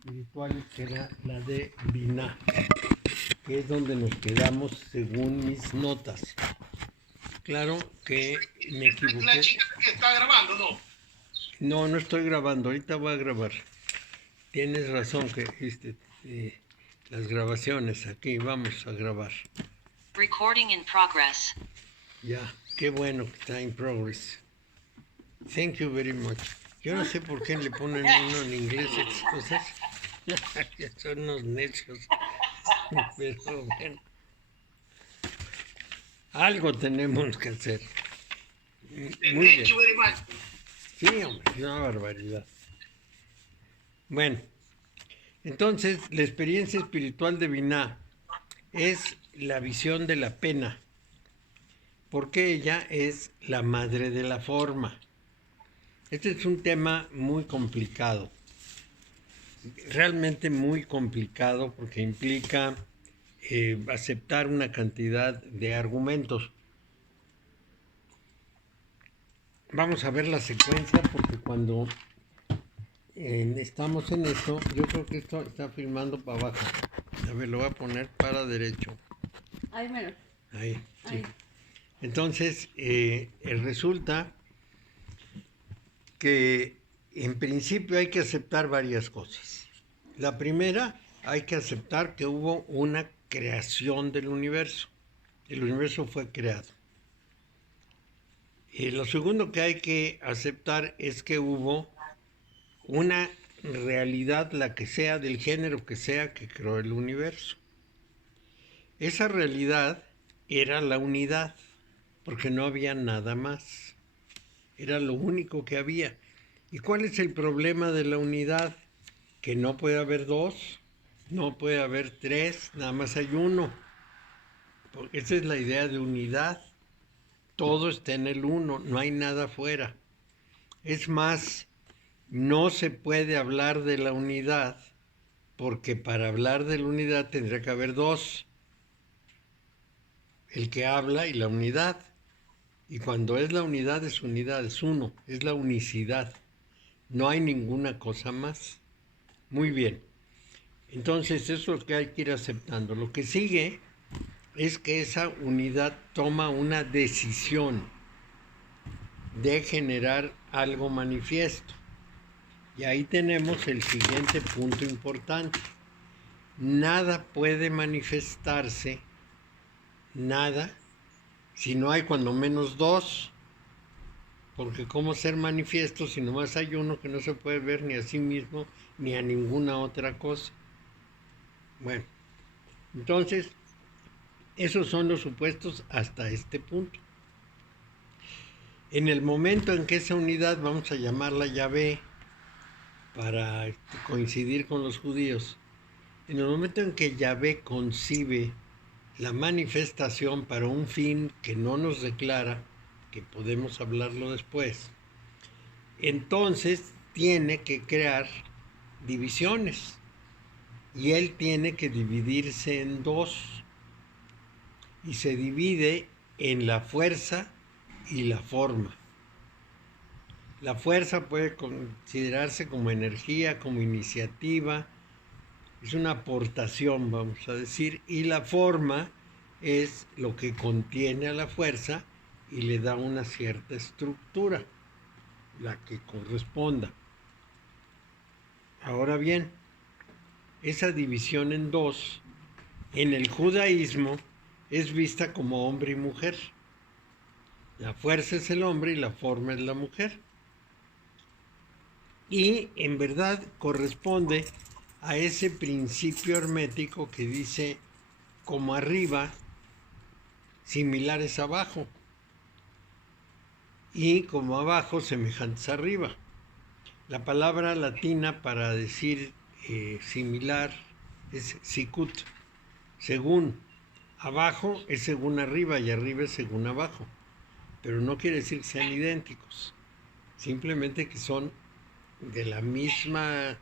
espirituales, que era la de Binah, que es donde nos quedamos según mis notas. Claro que me equivoqué. La chica que está grabando, ¿no? No, no estoy grabando, ahorita voy a grabar. Tienes razón que las grabaciones aquí, vamos a grabar. Recording in progress. Ya, qué bueno que está in progress. Thank you very much. Yo no sé por qué le ponen uno en inglés estas cosas. Son unos necios. Pero bueno, algo tenemos que hacer. Muy bien. Thank you very much. Sí, hombre, es una barbaridad. Bueno, entonces la experiencia espiritual de Binah es la visión de la pena, porque ella es la madre de la forma. Este es un tema muy complicado, realmente muy complicado, porque implica aceptar una cantidad de argumentos. Vamos a ver la secuencia, porque cuando estamos en esto, yo creo que esto está filmando para abajo. A ver, lo voy a poner para derecho. Ahí menos. Ahí, sí. Ahí. Entonces, resulta que en principio hay que aceptar varias cosas. La primera, hay que aceptar que hubo una creación del universo. El universo fue creado. Y lo segundo que hay que aceptar es que hubo una realidad, la que sea, del género que sea, que creó el universo. Esa realidad era la unidad, porque no había nada más. Era lo único que había. ¿Y cuál es el problema de la unidad? Que no puede haber dos, no puede haber tres, nada más hay uno. Porque esa es la idea de unidad. Todo está en el uno, no hay nada afuera. Es más, no se puede hablar de la unidad, porque para hablar de la unidad tendría que haber dos. El que habla y la unidad. Y cuando es la unidad, es uno, es la unicidad. No hay ninguna cosa más. Muy bien. Entonces eso es lo que hay que ir aceptando. Lo que sigue es que esa unidad toma una decisión de generar algo manifiesto. Y ahí tenemos el siguiente punto importante. Nada puede manifestarse, nada, si no hay cuando menos dos. Porque ¿cómo ser manifiesto si nomás hay uno que no se puede ver ni a sí mismo ni a ninguna otra cosa? Bueno, entonces, esos son los supuestos hasta este punto. En el momento en que esa unidad, vamos a llamarla Yahvé, para coincidir con los judíos, en el momento en que Yahvé concibe la manifestación para un fin que no nos declara, que podemos hablarlo después, entonces tiene que crear divisiones y él tiene que dividirse en dos y se divide en la fuerza y la forma. La fuerza puede considerarse como energía, como iniciativa, es una aportación, vamos a decir, y la forma es lo que contiene a la fuerza y le da una cierta estructura, la que corresponda. Ahora bien, esa división en dos, en el judaísmo, es vista como hombre y mujer. La fuerza es el hombre y la forma es la mujer. Y en verdad corresponde a ese principio hermético que dice como arriba, similares abajo, y como abajo, semejantes arriba. La palabra latina para decir similar es sicut. Según abajo es según arriba y arriba es según abajo. Pero no quiere decir que sean idénticos. Simplemente que son de la misma,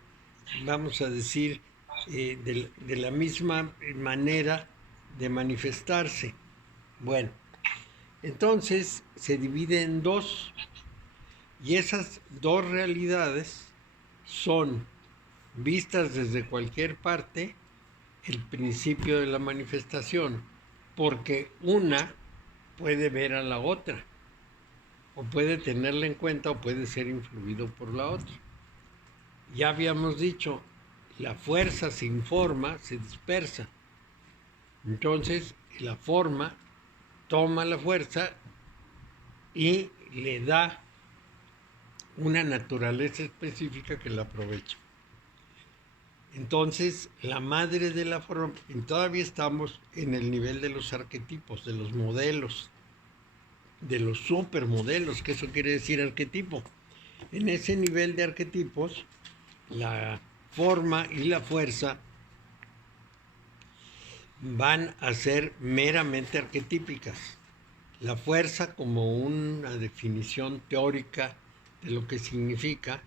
vamos a decir, de la misma manera de manifestarse. Bueno, entonces se divide en dos y esas dos realidades son vistas desde cualquier parte, el principio de la manifestación, porque una puede ver a la otra, o puede tenerla en cuenta, o puede ser influido por la otra. Ya habíamos dicho, la fuerza sin forma se dispersa. Entonces, la forma toma la fuerza y le da una naturaleza específica que la aprovecha. Entonces, la madre de la forma, todavía estamos en el nivel de los arquetipos, de los modelos, de los supermodelos, que eso quiere decir arquetipo. En ese nivel de arquetipos, la forma y la fuerza van a ser meramente arquetípicas. La fuerza como una definición teórica de lo que significa,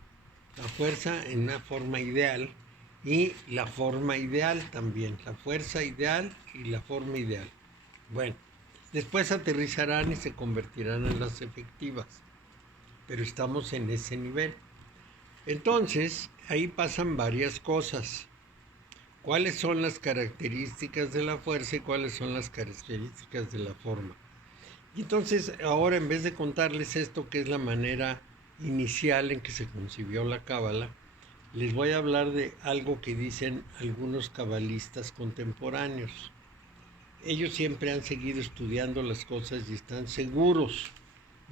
la fuerza en una forma ideal y la forma ideal también, la fuerza ideal y la forma ideal. Bueno, después aterrizarán y se convertirán en las efectivas, pero estamos en ese nivel. Entonces, ahí pasan varias cosas. ¿Cuáles son las características de la fuerza y cuáles son las características de la forma? Y entonces, ahora en vez de contarles esto, que es la manera inicial en que se concibió la cábala, les voy a hablar de algo que dicen algunos cabalistas contemporáneos. Ellos siempre han seguido estudiando las cosas y están seguros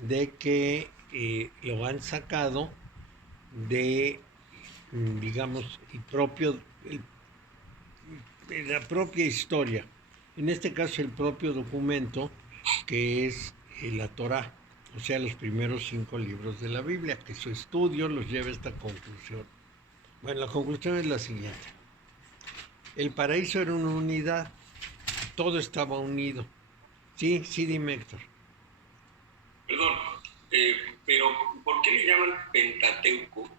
de que lo han sacado de, digamos, la propia historia. En este caso, el propio documento que es la Torá, o sea, los primeros 5 libros de la Biblia, que su estudio los lleva a esta conclusión. Bueno, la conclusión es la siguiente. El paraíso era una unidad, todo estaba unido. Sí, sí, dime, Héctor. Perdón, pero ¿por qué le llaman Pentateuco?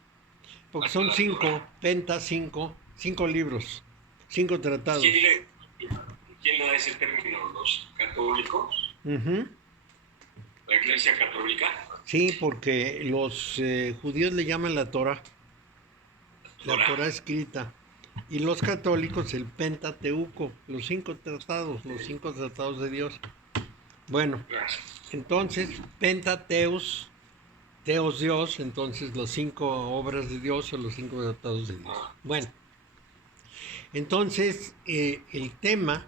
Porque son 5, penta 5 libros, 5 tratados. ¿Quién le da ese término? ¿Los católicos? Uh-huh. ¿La Iglesia Católica? Sí, porque los judíos le llaman la Torá, la Torá escrita. Y los católicos el Pentateuco, los 5 tratados de Dios. Bueno, entonces Pentateus, Teos Dios, entonces los 5 obras de Dios o los 5 tratados de Dios. Bueno, entonces el tema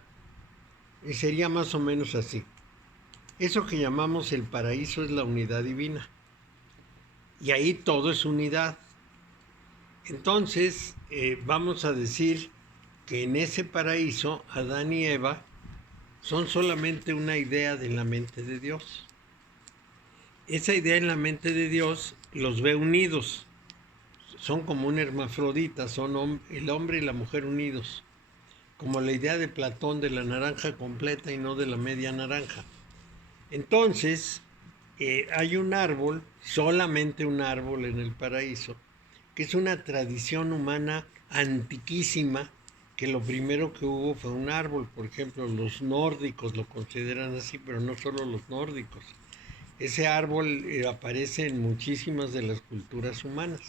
sería más o menos así. Eso que llamamos el paraíso es la unidad divina. Y ahí todo es unidad. Entonces, vamos a decir que en ese paraíso, Adán y Eva son solamente una idea de la mente de Dios. Esa idea en la mente de Dios los ve unidos. Son como un hermafrodita, son el hombre y la mujer unidos. Como la idea de Platón de la naranja completa y no de la media naranja. Entonces, hay un árbol, solamente un árbol en el paraíso, que es una tradición humana antiquísima, que lo primero que hubo fue un árbol. Por ejemplo, los nórdicos lo consideran así, pero no solo los nórdicos. Ese árbol aparece en muchísimas de las culturas humanas.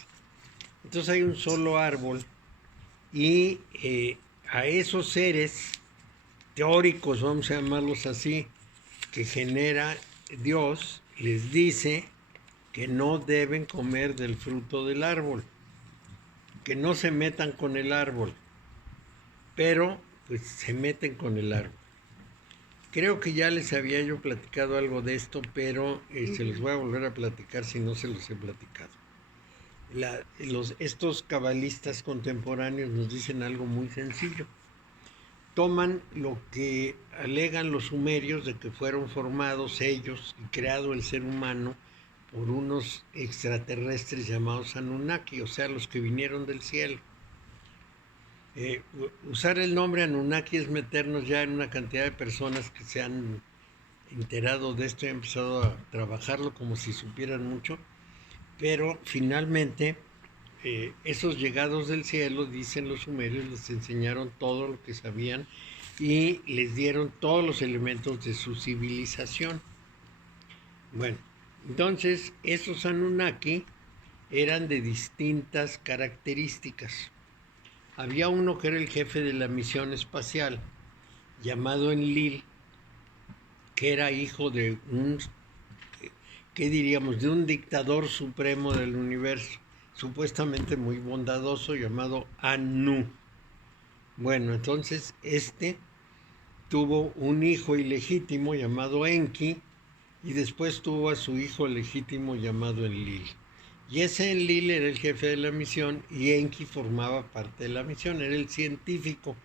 Entonces hay un solo árbol y a esos seres teóricos, vamos a llamarlos así, que genera Dios, les dice que no deben comer del fruto del árbol, que no se metan con el árbol, pero pues se meten con el árbol. Creo que ya les había yo platicado algo de esto, pero se los voy a volver a platicar si no se los he platicado. Estos cabalistas contemporáneos nos dicen algo muy sencillo. Toman lo que alegan los sumerios de que fueron formados ellos y creado el ser humano por unos extraterrestres llamados Anunnaki, o sea, los que vinieron del cielo. Usar el nombre Anunnaki es meternos ya en una cantidad de personas que se han enterado de esto y han empezado a trabajarlo como si supieran mucho, pero finalmente esos llegados del cielo, dicen los sumerios, les enseñaron todo lo que sabían y les dieron todos los elementos de su civilización. Bueno, entonces esos Anunnaki eran de distintas características. había uno que era el jefe de la misión espacial, llamado Enlil, que era hijo de un, ¿qué diríamos?, de un dictador supremo del universo, supuestamente muy bondadoso, llamado Anu. Bueno, entonces tuvo un hijo ilegítimo llamado Enki, y después tuvo a su hijo legítimo llamado Enlil. Y ese Enlil era el jefe de la misión y Enki formaba parte de la misión, era el científico.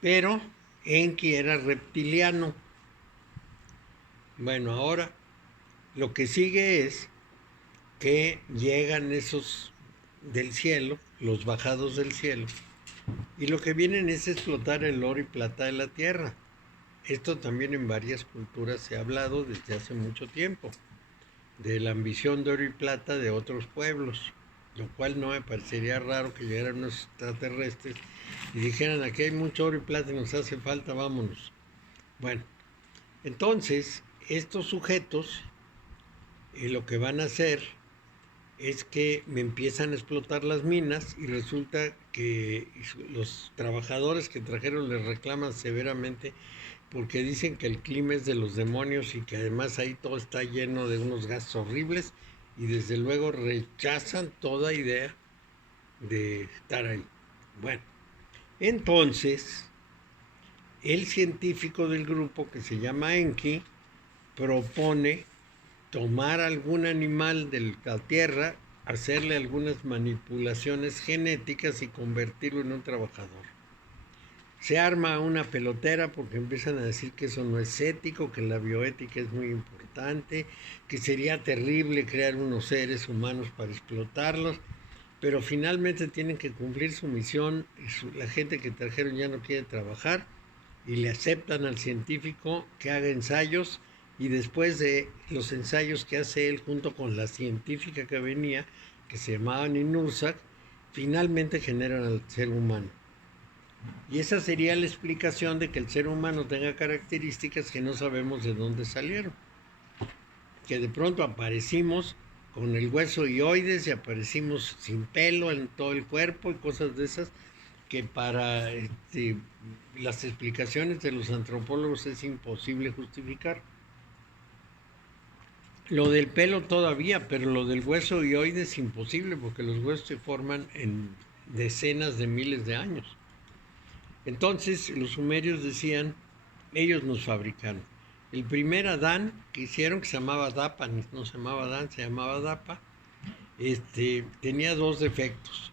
Pero Enki era reptiliano. Bueno, ahora lo que sigue es que llegan esos del cielo, los bajados del cielo, y lo que vienen es explotar el oro y plata de la tierra. Esto también en varias culturas se ha hablado desde hace mucho tiempo, de la ambición de oro y plata de otros pueblos, lo cual no me parecería raro que llegaran unos extraterrestres y dijeran: aquí hay mucho oro y plata y nos hace falta, vámonos. Bueno, entonces estos sujetos lo que van a hacer es que me empiezan a explotar las minas, y resulta que los trabajadores que trajeron les reclaman severamente porque dicen que el clima es de los demonios y que además ahí todo está lleno de unos gases horribles, y desde luego rechazan toda idea de estar ahí. Bueno, entonces el científico del grupo, que se llama Enki, propone tomar algún animal de la tierra, hacerle algunas manipulaciones genéticas y convertirlo en un trabajador. Se arma una pelotera porque empiezan a decir que eso no es ético, que la bioética es muy importante, que sería terrible crear unos seres humanos para explotarlos, pero finalmente tienen que cumplir su misión. La gente que trajeron ya no quiere trabajar y le aceptan al científico que haga ensayos, y después de los ensayos que hace él junto con la científica que venía, que se llamaba Ninursak, finalmente generan al ser humano. Y esa sería la explicación de que el ser humano tenga características que no sabemos de dónde salieron. Que de pronto aparecimos con el hueso hioides y aparecimos sin pelo en todo el cuerpo y cosas de esas que para las explicaciones de los antropólogos es imposible justificar. Lo del pelo todavía, pero lo del hueso hioides es imposible porque los huesos se forman en decenas de miles de años. Entonces los sumerios decían: ellos nos fabricaron. El primer Adán que hicieron, que se llamaba Dapa, no se llamaba Adán, se llamaba Dapa, tenía dos defectos.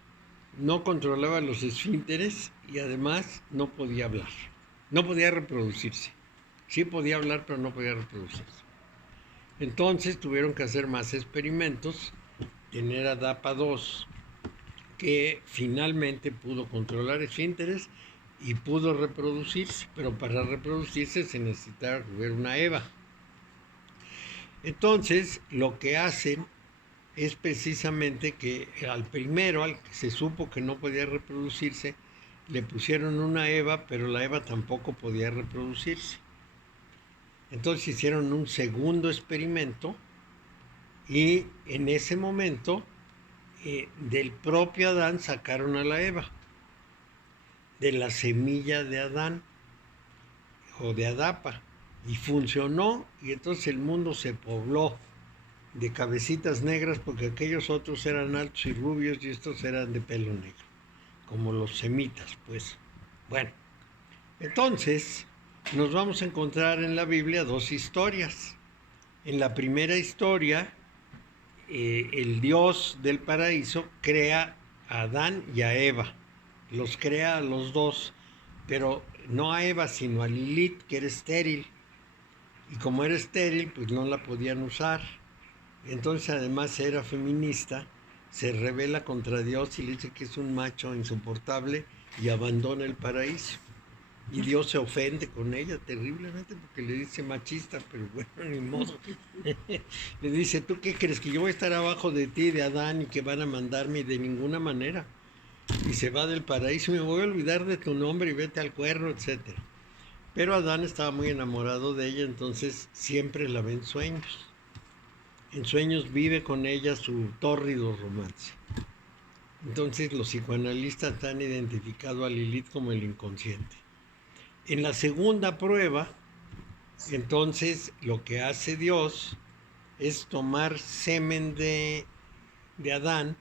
No controlaba los esfínteres y además no podía hablar. No podía reproducirse. Sí podía hablar, pero no podía reproducirse. Entonces tuvieron que hacer más experimentos, tener a Dapa 2, que finalmente pudo controlar esfínteres y pudo reproducirse, pero para reproducirse se necesitaba ver una Eva. Entonces lo que hacen es precisamente que al primero, al que se supo que no podía reproducirse, le pusieron una Eva, pero la Eva tampoco podía reproducirse. Entonces hicieron un segundo experimento, y en ese momento del propio Adán sacaron a la Eva, de la semilla de Adán o de Adapa, y funcionó, y entonces el mundo se pobló de cabecitas negras porque aquellos otros eran altos y rubios y estos eran de pelo negro, como los semitas, pues. Bueno, entonces nos vamos a encontrar en la Biblia dos historias. En la primera historia, el Dios del paraíso crea a Adán y a Eva, los crea a los dos, pero no a Eva, sino a Lilith, que era estéril, y como era estéril, pues no la podían usar. Entonces, además era feminista, se rebela contra Dios y le dice que es un macho insoportable y abandona el paraíso. Y Dios se ofende con ella terriblemente porque le dice machista, pero bueno, ni modo. Le dice: ¿tú qué crees? ¿Que yo voy a estar abajo de ti, de Adán, y que van a mandarme? De ninguna manera. Y se va del paraíso: me voy a olvidar de tu nombre y vete al cuerno, etc. Pero Adán estaba muy enamorado de ella, entonces siempre la ve en sueños. En sueños vive con ella su tórrido romance. Entonces los psicoanalistas han identificado a Lilith como el inconsciente. En la segunda prueba, entonces lo que hace Dios es tomar semen de Adán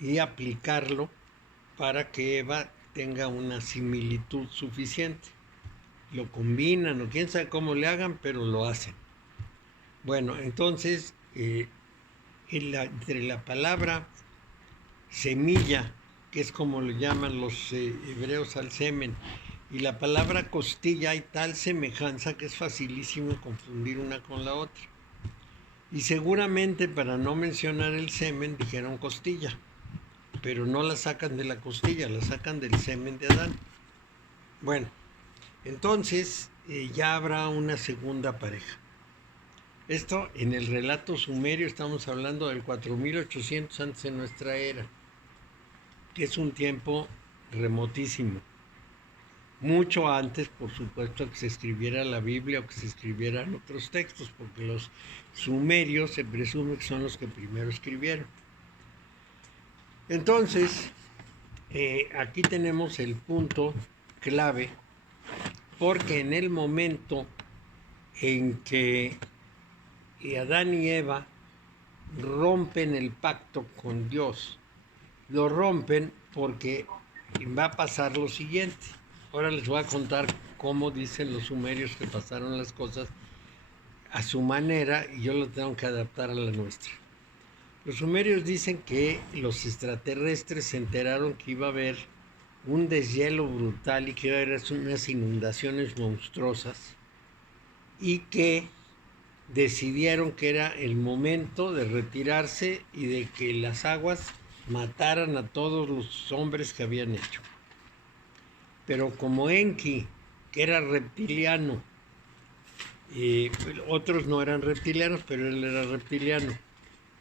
y aplicarlo para que Eva tenga una similitud suficiente. Lo combinan o quién sabe cómo le hagan, pero lo hacen. Bueno, entonces, entre la palabra semilla, que es como lo llaman los hebreos al semen, y la palabra costilla, hay tal semejanza que es facilísimo confundir una con la otra. Y seguramente para no mencionar el semen dijeron costilla, pero no la sacan de la costilla, la sacan del semen de Adán. Bueno, entonces ya habrá una segunda pareja. Esto en el relato sumerio estamos hablando del 4800 antes de nuestra era, que es un tiempo remotísimo. Mucho antes, por supuesto, que se escribiera la Biblia o que se escribieran otros textos, porque los sumerios se presume que son los que primero escribieron. Entonces, aquí tenemos el punto clave, porque en el momento en que Adán y Eva rompen el pacto con Dios, lo rompen porque va a pasar lo siguiente. Ahora les voy a contar cómo dicen los sumerios que pasaron las cosas a su manera y yo lo tengo que adaptar a la nuestra. Los sumerios dicen que los extraterrestres se enteraron que iba a haber un deshielo brutal y que iba a haber unas inundaciones monstruosas y que decidieron que era el momento de retirarse y de que las aguas mataran a todos los hombres que habían hecho. Pero como Enki, que era reptiliano, otros no eran reptilianos, pero él era reptiliano.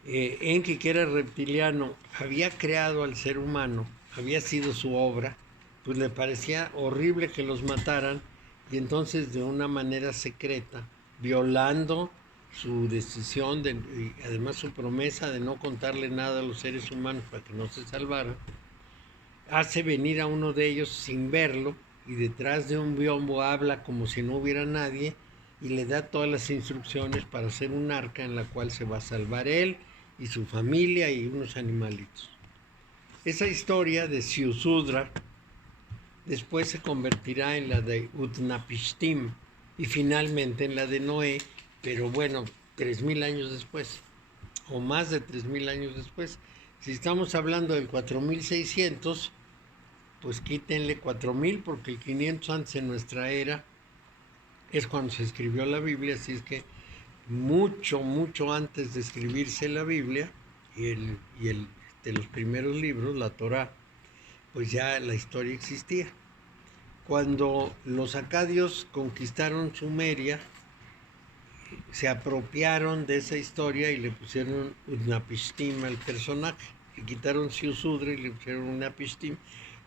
Enki, que era reptiliano, había creado al ser humano, había sido su obra, pues le parecía horrible que los mataran y entonces de una manera secreta, violando su decisión, y además su promesa de no contarle nada a los seres humanos para que no se salvaran, hace venir a uno de ellos sin verlo y detrás de un biombo habla como si no hubiera nadie y le da todas las instrucciones para hacer un arca en la cual se va a salvar él y su familia y unos animalitos. Esa historia de Ziusudra después se convertirá en la de Utnapishtim y finalmente en la de Noé, pero bueno, 3000 años después, o más de 3000 años después. Si estamos hablando del 4600, pues quítenle 4000 porque el 500 antes de nuestra era es cuando se escribió la Biblia, así es que mucho antes de escribirse la Biblia y de los primeros libros, la Torá, pues ya la historia existía. Cuando los acadios conquistaron Sumeria, se apropiaron de esa historia y le pusieron Utnapishtim al personaje. Le quitaron Ziusudra y le pusieron Utnapishtim.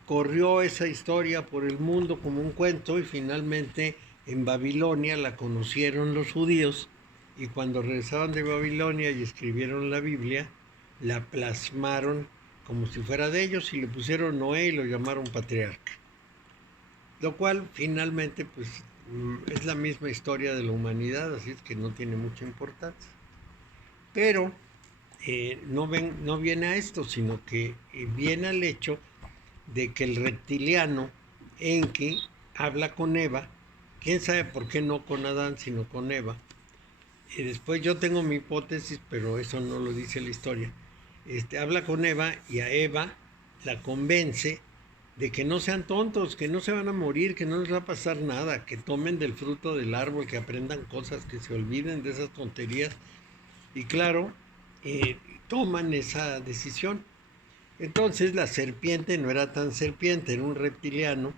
Corrió esa historia por el mundo como un cuento y finalmente en Babilonia la conocieron los judíos y cuando regresaban de Babilonia y escribieron la Biblia, la plasmaron como si fuera de ellos y le pusieron Noé y lo llamaron patriarca. Lo cual finalmente pues es la misma historia de la humanidad, así es que no tiene mucha importancia. Pero no viene a esto, sino que viene al hecho de que el reptiliano Enki habla con Eva, quién sabe por qué no con Adán, sino con Eva. Y después yo tengo mi hipótesis, pero eso no lo dice la historia. Habla con Eva y a Eva la convence de que no sean tontos, que no se van a morir, que no les va a pasar nada, que tomen del fruto del árbol, que aprendan cosas, que se olviden de esas tonterías. Y claro, toman esa decisión. Entonces la serpiente no era tan serpiente, era un reptiliano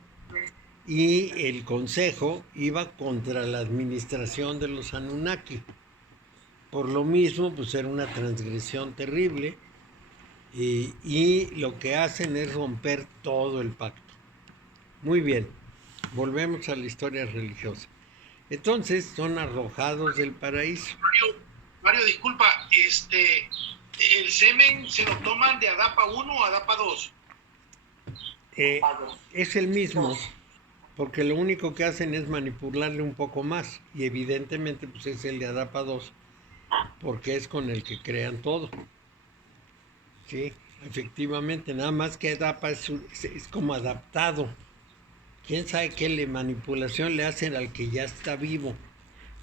y el consejo iba contra la administración de los Anunnaki. Por lo mismo, pues era una transgresión terrible y lo que hacen es romper todo el pacto. Muy bien, volvemos a la historia religiosa. Entonces son arrojados del paraíso. Mario, disculpa, ¿El semen se lo toman de Adapa 1 o Adapa 2? Es el mismo, porque lo único que hacen es manipularle un poco más, y evidentemente pues es el de Adapa 2, porque es con el que crean todo. Sí, efectivamente, nada más que Adapa es como adaptado. ¿Quién sabe qué manipulación le hacen al que ya está vivo?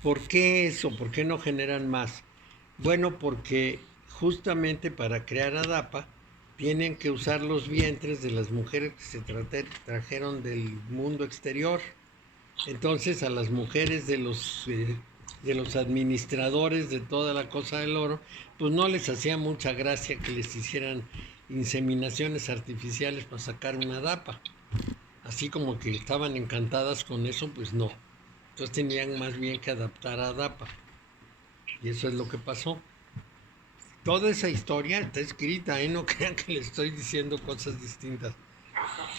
¿Por qué eso? ¿Por qué no generan más? Bueno, porque justamente para crear Adapa tienen que usar los vientres de las mujeres que se trajeron del mundo exterior. Entonces a las mujeres de los administradores de toda la cosa del oro, pues no les hacía mucha gracia que les hicieran inseminaciones artificiales para sacar una Adapa. Así como que estaban encantadas con eso, pues no. Entonces tenían más bien que adaptar a Adapa. Y eso es lo que pasó. Toda esa historia está escrita, ¿eh? No crean que les estoy diciendo cosas distintas.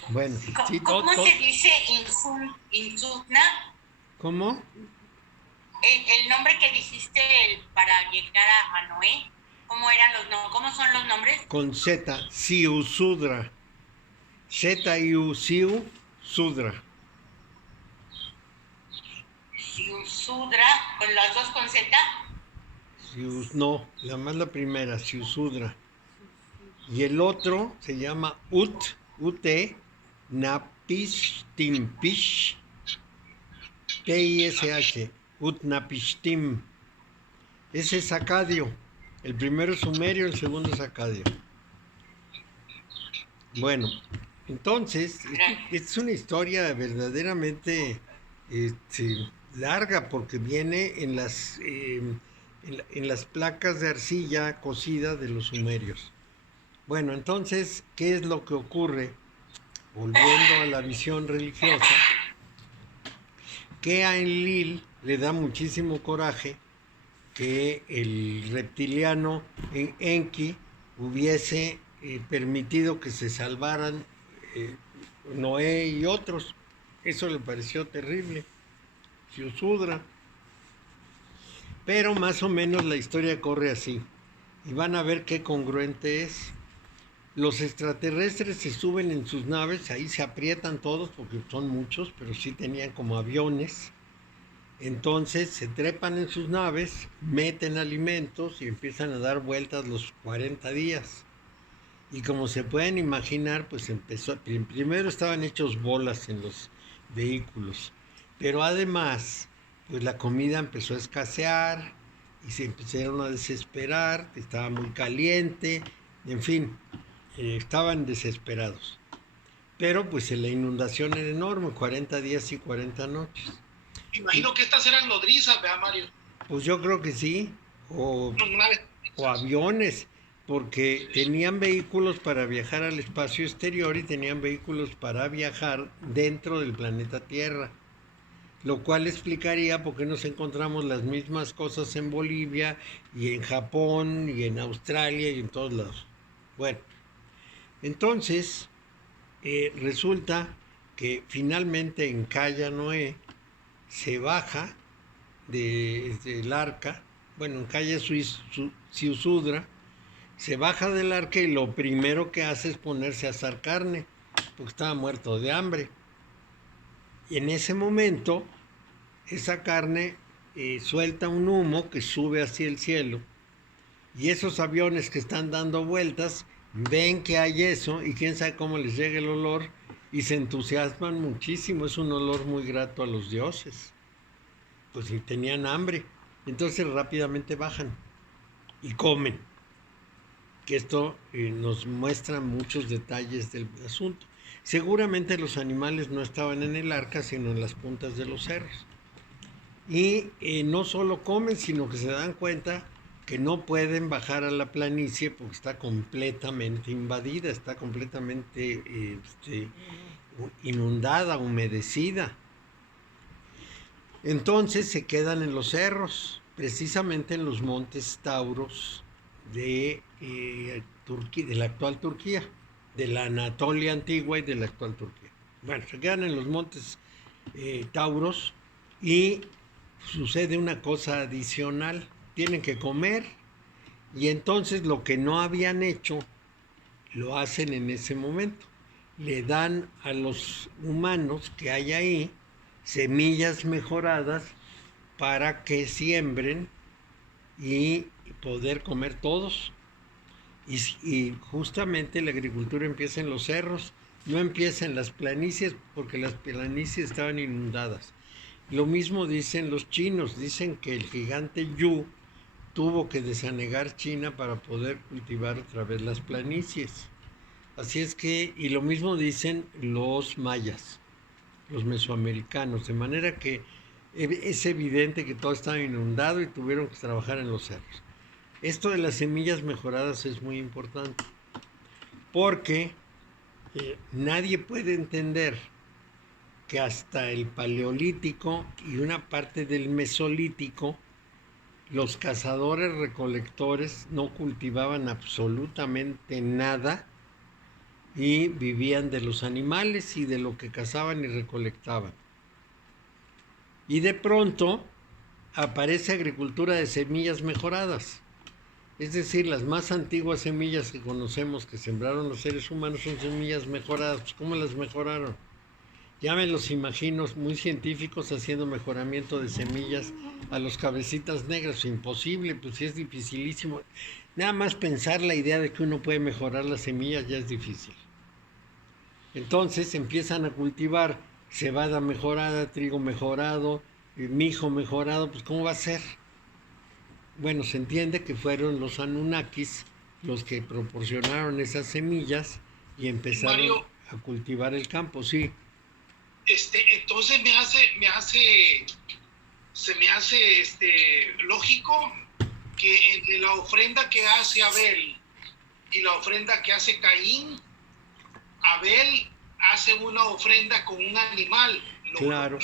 Bueno, sí, ¿Cómo se dice Insutna? ¿Cómo? El nombre que dijiste para llegar a Noé, ¿cómo son los nombres? Con Z, Siusudra. Z-I-U, Siu, Sudra. Siusudra, con las dos con Z. No, la primera, Siusudra. Y el otro se llama Ut, Napishtimpish, P-I-S-H, Utnapishtim. Ese es acadio. El primero es sumerio, el segundo es acadio. Bueno, entonces, es una historia verdaderamente larga porque viene en en las placas de arcilla cocida de los sumerios. Bueno, entonces, ¿qué es lo que ocurre? Volviendo a la visión religiosa, que a Enlil le da muchísimo coraje que el reptiliano Enki hubiese permitido que se salvaran Noé y otros. Eso le pareció terrible, Siusudra. Pero más o menos la historia corre así. Y van a ver qué congruente es. Los extraterrestres se suben en sus naves, ahí se aprietan todos porque son muchos, pero sí tenían como aviones. Entonces se trepan en sus naves, meten alimentos y empiezan a dar vueltas los 40 días. Y como se pueden imaginar, pues primero estaban hechos bolas en los vehículos, pero además, pues la comida empezó a escasear y se empezaron a desesperar, estaba muy caliente, en fin, estaban desesperados. Pero pues la inundación era enorme, 40 días y 40 noches. Imagino que estas eran nodrizas, ¿verdad, Mario? Pues yo creo que sí, o aviones, porque tenían vehículos para viajar al espacio exterior y tenían vehículos para viajar dentro del planeta Tierra, lo cual explicaría por qué nos encontramos las mismas cosas en Bolivia y en Japón y en Australia y en todos lados. Bueno, entonces resulta que finalmente encalla Noé, se baja del arca, bueno, encalla Siusudra, se baja del arca y lo primero que hace es ponerse a asar carne, porque estaba muerto de hambre. Y en ese momento, esa carne suelta un humo que sube hacia el cielo, y esos aviones que están dando vueltas ven que hay eso, y quién sabe cómo les llega el olor, y se entusiasman muchísimo, es un olor muy grato a los dioses. Pues si tenían hambre, entonces rápidamente bajan y comen. Que esto nos muestra muchos detalles del asunto. Seguramente los animales no estaban en el arca, sino en las puntas de los cerros. Y no solo comen, sino que se dan cuenta que no pueden bajar a la planicie porque está completamente invadida, está completamente inundada, humedecida. Entonces se quedan en los cerros, precisamente en los montes Tauros de Turquía, de la actual Turquía, de la Anatolia antigua y de la actual Turquía. Bueno, se quedan en los montes Tauros y sucede una cosa adicional. Tienen que comer Y entonces lo que no habían hecho, lo hacen en ese momento. Le dan a los humanos que hay ahí semillas mejoradas para que siembren y poder comer todos. Y justamente la agricultura empieza en los cerros, no empieza en las planicies, porque las planicies estaban inundadas. Lo mismo dicen los chinos, dicen que el gigante Yu tuvo que desanegar China para poder cultivar otra vez las planicies. Así es que, y lo mismo dicen los mayas, los mesoamericanos, de manera que es evidente que todo estaba inundado y tuvieron que trabajar en los cerros. Esto de las semillas mejoradas es muy importante, porque nadie puede entender que hasta el Paleolítico y una parte del Mesolítico, los cazadores recolectores no cultivaban absolutamente nada y vivían de los animales y de lo que cazaban y recolectaban. Y de pronto aparece agricultura de semillas mejoradas. Es decir, las más antiguas semillas que conocemos que sembraron los seres humanos son semillas mejoradas. Pues, ¿cómo las mejoraron? Ya me los imagino muy científicos haciendo mejoramiento de semillas a los cabecitas negras. Imposible, pues sí, es dificilísimo. Nada más pensar la idea de que uno puede mejorar las semillas ya es difícil. Entonces empiezan a cultivar cebada mejorada, trigo mejorado, mijo mejorado. Pues ¿cómo va a ser? Bueno, se entiende que fueron los Anunnakis los que proporcionaron esas semillas y empezaron Mario, a cultivar el campo, sí. Entonces se me hace lógico que entre la ofrenda que hace Abel y la ofrenda que hace Caín, Abel hace una ofrenda con un animal, Claro.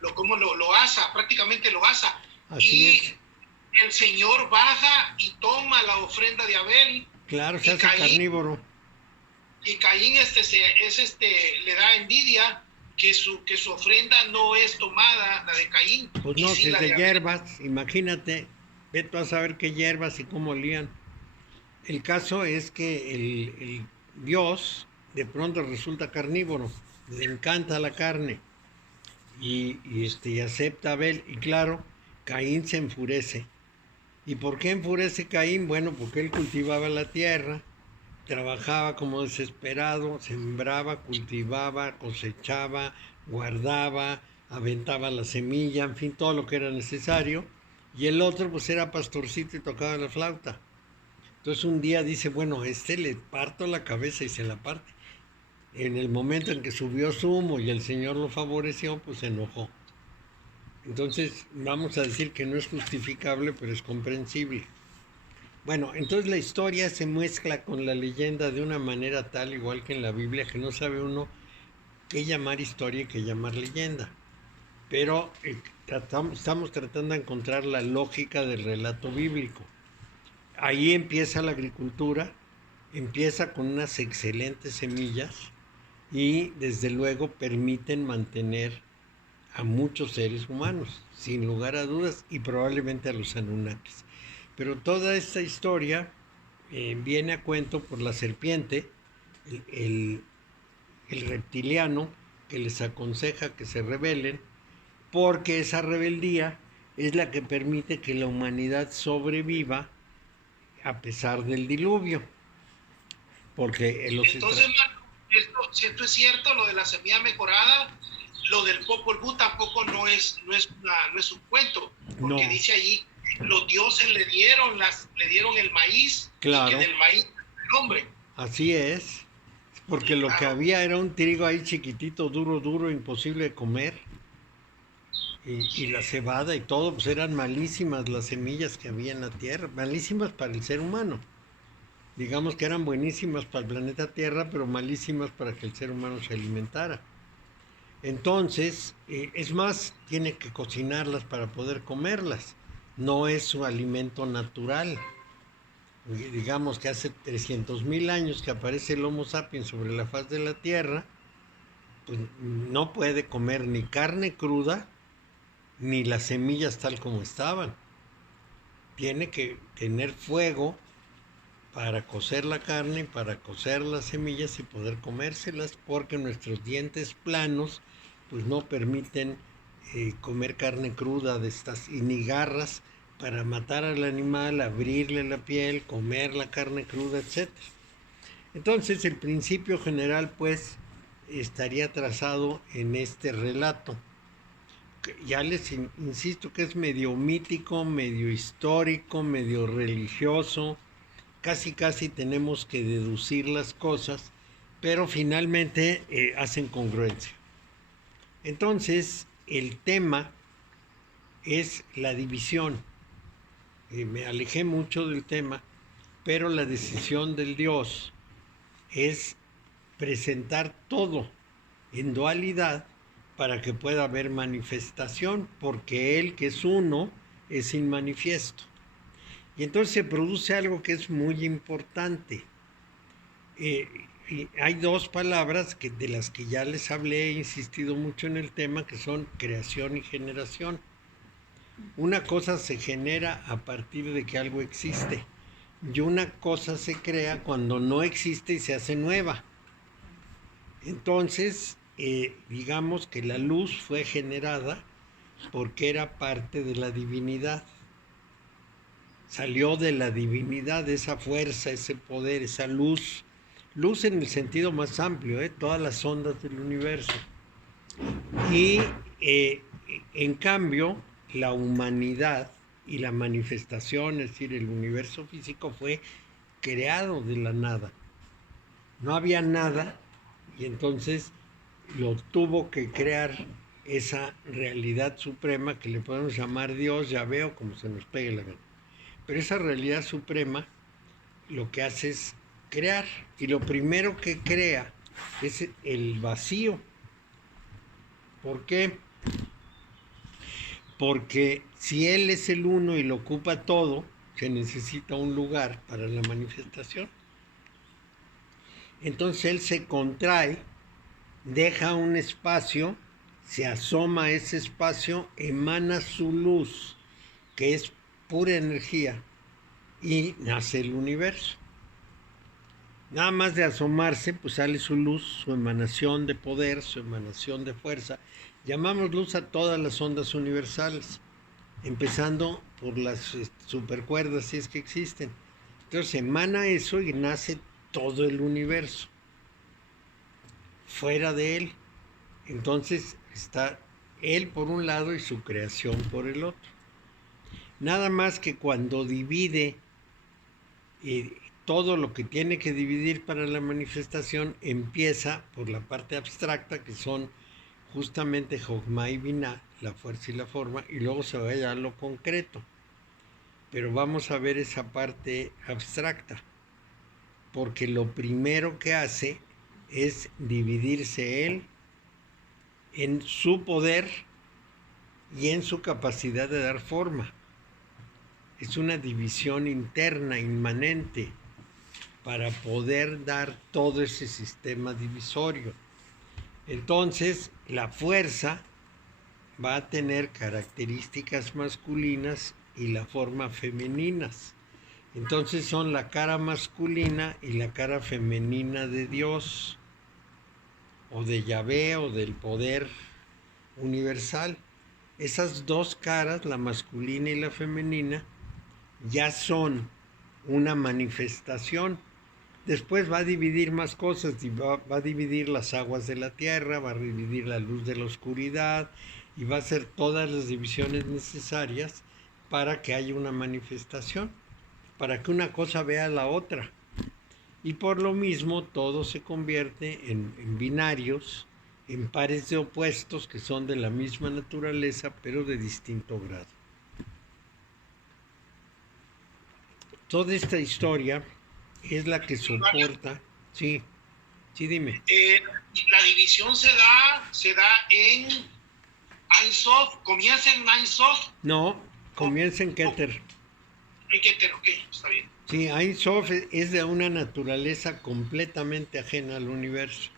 lo asa, prácticamente lo asa. Así y es. el Señor baja y toma la ofrenda de Abel. Claro, se y hace carnívoro. Y Caín le da envidia que su ofrenda no es tomada, la de Caín. Pues y no, sí si es la de Abel. hierbas, imagínate, ve tú a saber qué hierbas y cómo olían. El caso es que el Dios de pronto resulta carnívoro, le encanta la carne y acepta a Abel. Y claro, Caín se enfurece. ¿Y por qué enfurece Caín? Bueno, porque él cultivaba la tierra, trabajaba como desesperado, sembraba, cultivaba, cosechaba, guardaba, aventaba la semilla, en fin, todo lo que era necesario. Y el otro pues era pastorcito y tocaba la flauta. Entonces un día dice, bueno, le parto la cabeza y se la parte. En el momento en que subió su humo y el Señor lo favoreció, pues se enojó. Entonces vamos a decir que no es justificable, pero es comprensible. Bueno, entonces la historia se mezcla con la leyenda de una manera tal, igual que en la Biblia, que no sabe uno qué llamar historia y qué llamar leyenda. Pero estamos tratando de encontrar la lógica del relato bíblico. Ahí empieza la agricultura, empieza con unas excelentes semillas y desde luego permiten mantener a muchos seres humanos, sin lugar a dudas, y probablemente a los Anunnakis. Pero toda esta historia viene a cuento por la serpiente, el, el reptiliano, que les aconseja que se rebelen, porque esa rebeldía es la que permite que la humanidad sobreviva a pesar del diluvio. Porque Entonces, si esto es cierto, lo de la semilla mejorada, lo del Popol Vuh tampoco no es un cuento, porque no, dice allí, los dioses le dieron el maíz, claro, y que del maíz el hombre. así es, porque lo que Claro. había era un trigo ahí chiquitito, duro, duro, imposible de comer. Y la cebada y todo, pues eran malísimas las semillas que había en la tierra, malísimas para el ser humano. Digamos que eran buenísimas para el planeta Tierra, pero malísimas para que el ser humano se alimentara. Entonces, es más, tiene que cocinarlas para poder comerlas. No es su alimento natural. Digamos que hace 300,000 años que aparece el Homo sapiens sobre la faz de la Tierra, pues no puede comer ni carne cruda, ni las semillas tal como estaban. tiene que tener fuego para cocer la carne, para cocer las semillas y poder comérselas, porque nuestros dientes planos pues no permiten comer carne cruda de estas, y ni garras para matar al animal, abrirle la piel, comer la carne cruda, etc. Entonces el principio general pues estaría trazado en este relato. Ya les insisto que es medio mítico, medio histórico, medio religioso, casi tenemos que deducir las cosas, pero finalmente hacen congruencia. Entonces, el tema es la división. Me alejé mucho del tema, pero la decisión del Dios es presentar todo en dualidad para que pueda haber manifestación, porque Él, que es uno, es inmanifiesto. Y entonces se produce algo que es muy importante. Y hay dos palabras de las que ya les hablé, he insistido mucho en el tema, que son creación y generación. Una cosa se genera a partir de que algo existe, y una cosa se crea cuando no existe y se hace nueva. Entonces, digamos que la luz fue generada porque era parte de la divinidad. Salió de la divinidad esa fuerza, ese poder, esa luz. Luz en el sentido más amplio, todas las ondas del universo. Y en cambio, la humanidad y la manifestación, es decir, el universo físico, fue creado de la nada. No había nada y entonces lo tuvo que crear esa realidad suprema que le podemos llamar Dios, Yahvé, o como se nos pegue la gana. Pero esa realidad suprema lo que hace es crear, y lo primero que crea es el vacío. ¿Por qué? Porque si Él es el uno y lo ocupa todo, se necesita un lugar para la manifestación. Entonces Él se contrae, deja un espacio, se asoma a ese espacio, emana su luz, que es pura energía, y nace el universo. Nada más de asomarse, pues sale su luz, su emanación de poder, su emanación de fuerza. Llamamos luz a todas las ondas universales, empezando por las supercuerdas, si es que existen. Entonces emana eso y nace todo el universo. Fuera de él, entonces está él por un lado y su creación por el otro. Nada más que cuando divide todo lo que tiene que dividir para la manifestación, empieza por la parte abstracta, que son justamente Jogma y Binah, la fuerza y la forma, y luego se vaya a lo concreto. Pero vamos a ver esa parte abstracta, porque lo primero que hace es dividirse él en su poder y en su capacidad de dar forma. Es una división interna, inmanente, para poder dar todo ese sistema divisorio. Entonces, la fuerza va a tener características masculinas y la forma femeninas. Entonces son la cara masculina y la cara femenina de Dios, o de Yahvé, o del poder universal. Esas dos caras, la masculina y la femenina, ya son una manifestación. Después va a dividir más cosas, va a dividir las aguas de la tierra, va a dividir la luz de la oscuridad, y va a hacer todas las divisiones necesarias para que haya una manifestación, para que una cosa vea a la otra. Y por lo mismo todo se convierte en binarios, en pares de opuestos que son de la misma naturaleza, pero de distinto grado. Toda esta historia es la que soporta. Sí, dime. La división se da en Ein Sof, comienza en Ein Sof. No, comienza en Keter. En Keter, ok, está bien. Sí, Ein Sof es de una naturaleza completamente ajena al universo.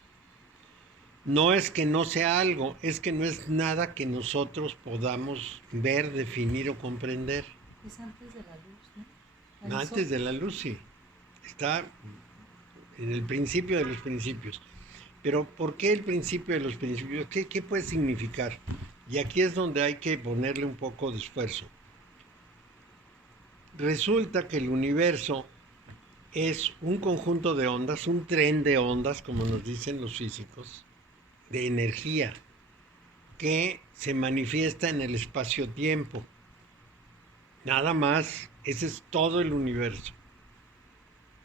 No es que no sea algo, es que no es nada que nosotros podamos ver, definir o comprender. Es antes de la luz, ¿no? El Antes sol. de la luz, sí. Está en el principio de los principios. Pero ¿por qué el principio de los principios? ¿Qué puede significar? Y aquí es donde hay que ponerle un poco de esfuerzo. Resulta que el universo es un conjunto de ondas, un tren de ondas, como nos dicen los físicos, de energía que se manifiesta en el espacio-tiempo. Nada más, ese es todo el universo.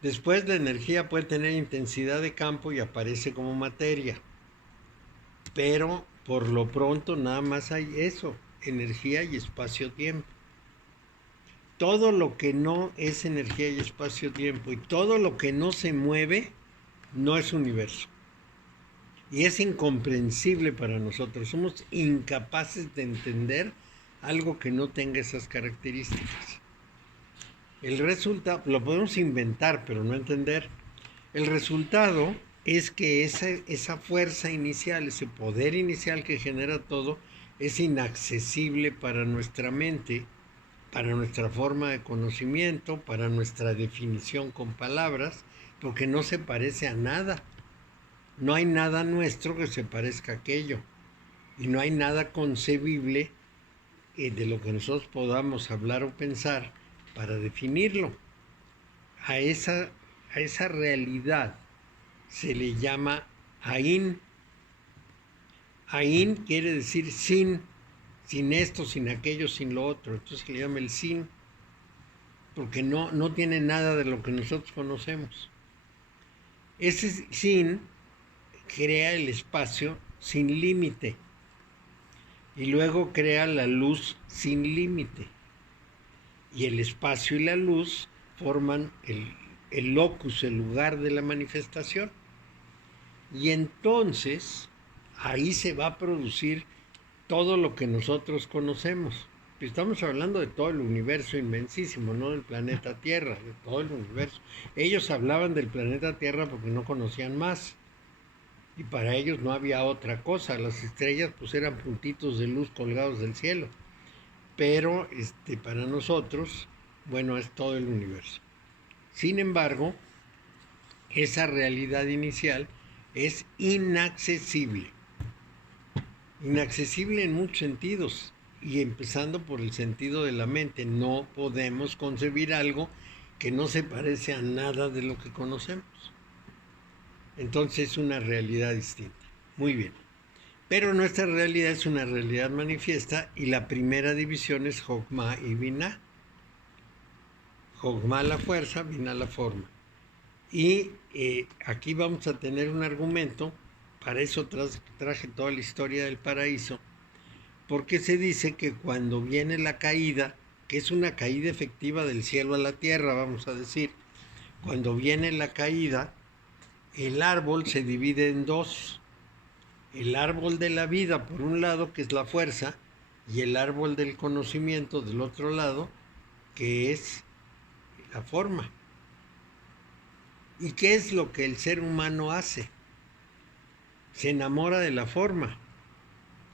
Después la energía puede tener intensidad de campo y aparece como materia. Pero por lo pronto nada más hay eso, energía y espacio-tiempo. Todo lo que no es energía y espacio-tiempo y todo lo que no se mueve no es universo. Y es incomprensible para nosotros. Somos incapaces de entender algo que no tenga esas características. El resultado, lo podemos inventar, pero no entender. El resultado es que esa fuerza inicial, ese poder inicial que genera todo, es inaccesible para nuestra mente, para nuestra forma de conocimiento, para nuestra definición con palabras, porque no se parece a nada. No hay nada nuestro que se parezca a aquello. Y no hay nada concebible de lo que nosotros podamos hablar o pensar para definirlo. A esa realidad se le llama Ain. Ain quiere decir sin esto, sin aquello, sin lo otro. Entonces se le llama el sin, porque no tiene nada de lo que nosotros conocemos. Ese sin crea el espacio sin límite y luego crea la luz sin límite. Y el espacio y la luz forman el locus, el lugar de la manifestación. Y entonces ahí se va a producir todo lo que nosotros conocemos. Estamos hablando de todo el universo inmensísimo, no del planeta Tierra, de todo el universo. Ellos hablaban del planeta Tierra porque no conocían más. Y para ellos no había otra cosa. Las estrellas pues eran puntitos de luz colgados del cielo. Pero para nosotros, bueno, es todo el universo. Sin embargo, esa realidad inicial es inaccesible. Inaccesible en muchos sentidos, y empezando por el sentido de la mente. No podemos concebir algo que no se parece a nada de lo que conocemos. Entonces es una realidad distinta. Muy bien. Pero nuestra realidad es una realidad manifiesta y la primera división es Jokma y Binah. Jokma la fuerza, Binah la forma. Y aquí vamos a tener un argumento, para eso traje toda la historia del paraíso, porque se dice que cuando viene la caída, que es una caída efectiva del cielo a la tierra, vamos a decir, cuando viene la caída, el árbol se divide en dos. El árbol de la vida, por un lado, que es la fuerza, y el árbol del conocimiento, del otro lado, que es la forma. ¿Y qué es lo que el ser humano hace? Se enamora de la forma.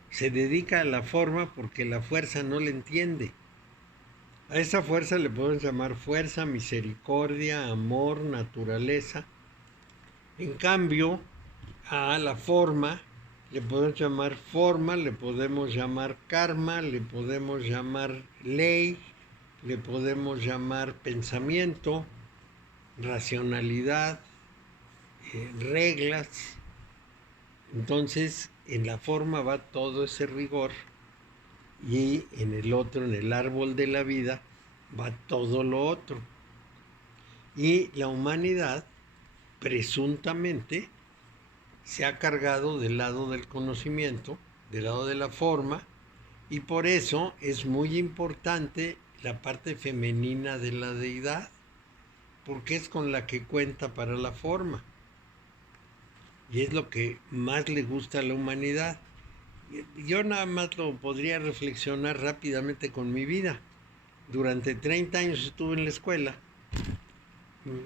Se dedica a la forma porque la fuerza no le entiende. A esa fuerza le podemos llamar fuerza, misericordia, amor, naturaleza. En cambio, a la forma le podemos llamar forma, le podemos llamar karma, le podemos llamar ley, le podemos llamar pensamiento, racionalidad, reglas. Entonces, en la forma va todo ese rigor y en el otro, en el árbol de la vida, va todo lo otro. Y la humanidad, presuntamente, se ha cargado del lado del conocimiento, del lado de la forma, y por eso es muy importante la parte femenina de la deidad, porque es con la que cuenta para la forma. Y es lo que más le gusta a la humanidad. Yo nada más lo podría reflexionar rápidamente con mi vida. Durante 30 años estuve en la escuela,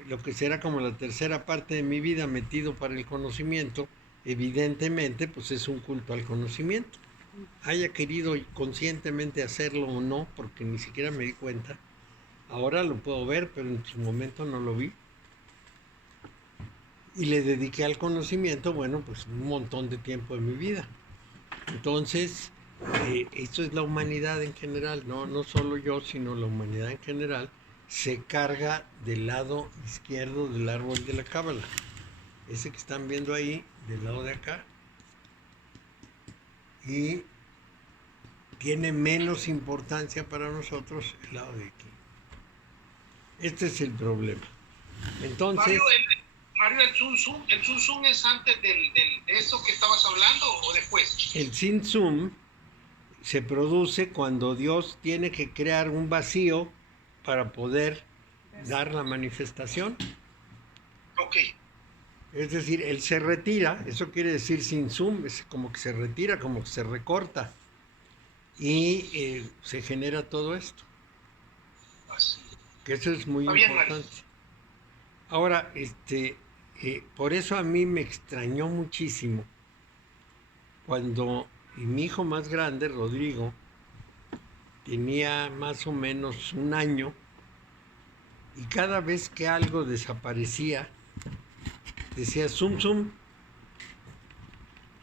lo que será como la tercera parte de mi vida metido para el conocimiento. Evidentemente, pues es un culto al conocimiento. Haya querido conscientemente hacerlo o no, porque ni siquiera me di cuenta, Ahora lo puedo ver, pero en su momento no lo vi. Y le dediqué al conocimiento, bueno, pues un montón de tiempo de mi vida. Entonces, esto es la humanidad en general, no solo yo, sino la humanidad en general, se carga del lado izquierdo del árbol de la cábala. Ese que están viendo ahí, del lado de acá. Y tiene menos importancia para nosotros el lado de aquí. Este es el problema. Entonces, Mario, el Sun Tzu es antes de eso que estabas hablando o después. el Sin Tzu se produce cuando Dios tiene que crear un vacío para poder dar la manifestación. Ok. Es decir, él se retira, eso quiere decir Sin Tzu, es como que se retira, como que se recorta. Y se genera todo esto. Así. Que eso es muy Está bien, importante. Ahora, por eso a mí me extrañó muchísimo cuando mi hijo más grande, Rodrigo, tenía más o menos un año y cada vez que algo desaparecía, decía zum zum.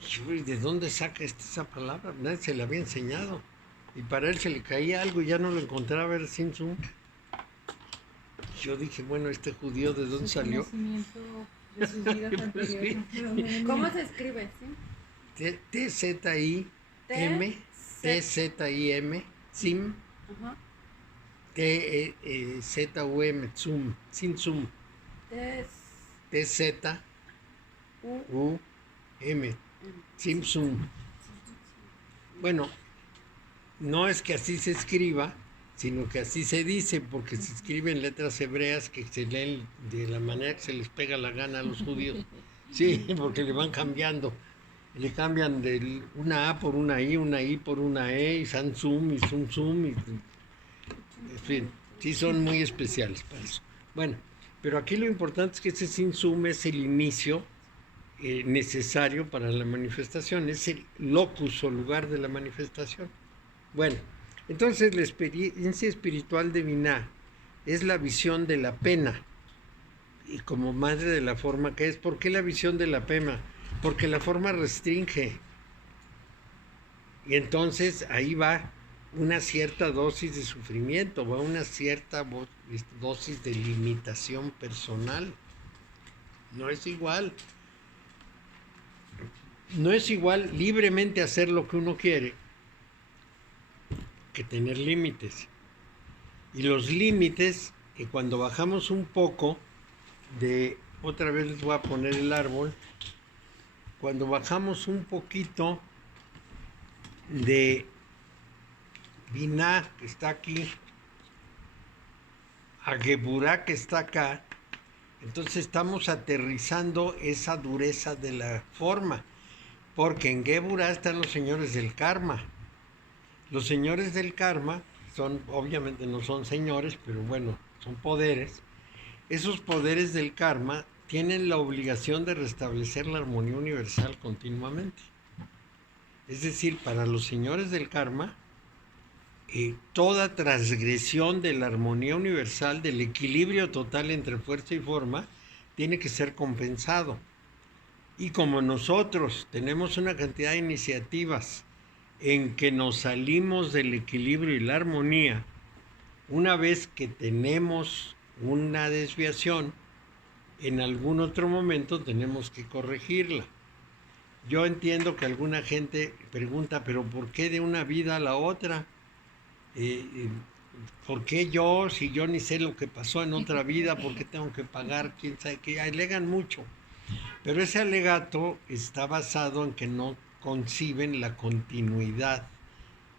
Y yo, ¿de dónde saca esa palabra? Nadie se la había enseñado. Y para él se le caía algo y ya no lo encontraba, era zum zum. Yo dije, bueno, este judío, ¿de dónde salió? Conocimiento de sus vidas Pues anteriores. sí. ¿Cómo se escribe? ¿Sí? T-Z-I-M, T-Z-I-M, Sim, Ajá. T-Z-U-M, Zum, Sin Zum, T-Z-U-M, Sim Zum. Bueno, no es que así se escriba, sino que así se dice, porque se escribe en letras hebreas que se leen de la manera que se les pega la gana a los judíos. Sí, porque le van cambiando. Le cambian de una A por una I por una E, y Sansum, y Zum Zum, y en fin, sí son muy especiales para eso. Bueno, pero aquí lo importante es que ese Sin Zum es el inicio necesario para la manifestación, es el locus o lugar de la manifestación. Bueno, entonces la experiencia espiritual de Binah es la visión de la pena, y como madre de la forma que es. ¿Por qué la visión de la pena? Porque la forma restringe. Y entonces ahí va una cierta dosis de sufrimiento, va una cierta dosis de limitación personal. No es igual. No es igual libremente hacer lo que uno quiere que tener límites. Y los límites, que cuando bajamos un poco de, otra vez les voy a poner el árbol, cuando bajamos un poquito de Binah, que está aquí, a Geburah, que está acá, entonces estamos aterrizando esa dureza de la forma, porque en Geburah están los señores del karma. Los señores del karma son, obviamente no son señores, pero bueno, son poderes. Esos poderes del karma tienen la obligación de restablecer la armonía universal continuamente. Es decir, para los señores del karma, toda transgresión de la armonía universal, del equilibrio total entre fuerza y forma, tiene que ser compensado. Y como nosotros tenemos una cantidad de iniciativas en que nos salimos del equilibrio y la armonía, una vez que tenemos una desviación, en algún otro momento tenemos que corregirla. Yo entiendo que alguna gente pregunta, pero ¿por qué de una vida a la otra? ¿Por qué yo, si yo ni sé lo que pasó en otra vida, por qué tengo que pagar? ¿Quién sabe qué? Alegan mucho. Pero ese alegato está basado en que no conciben la continuidad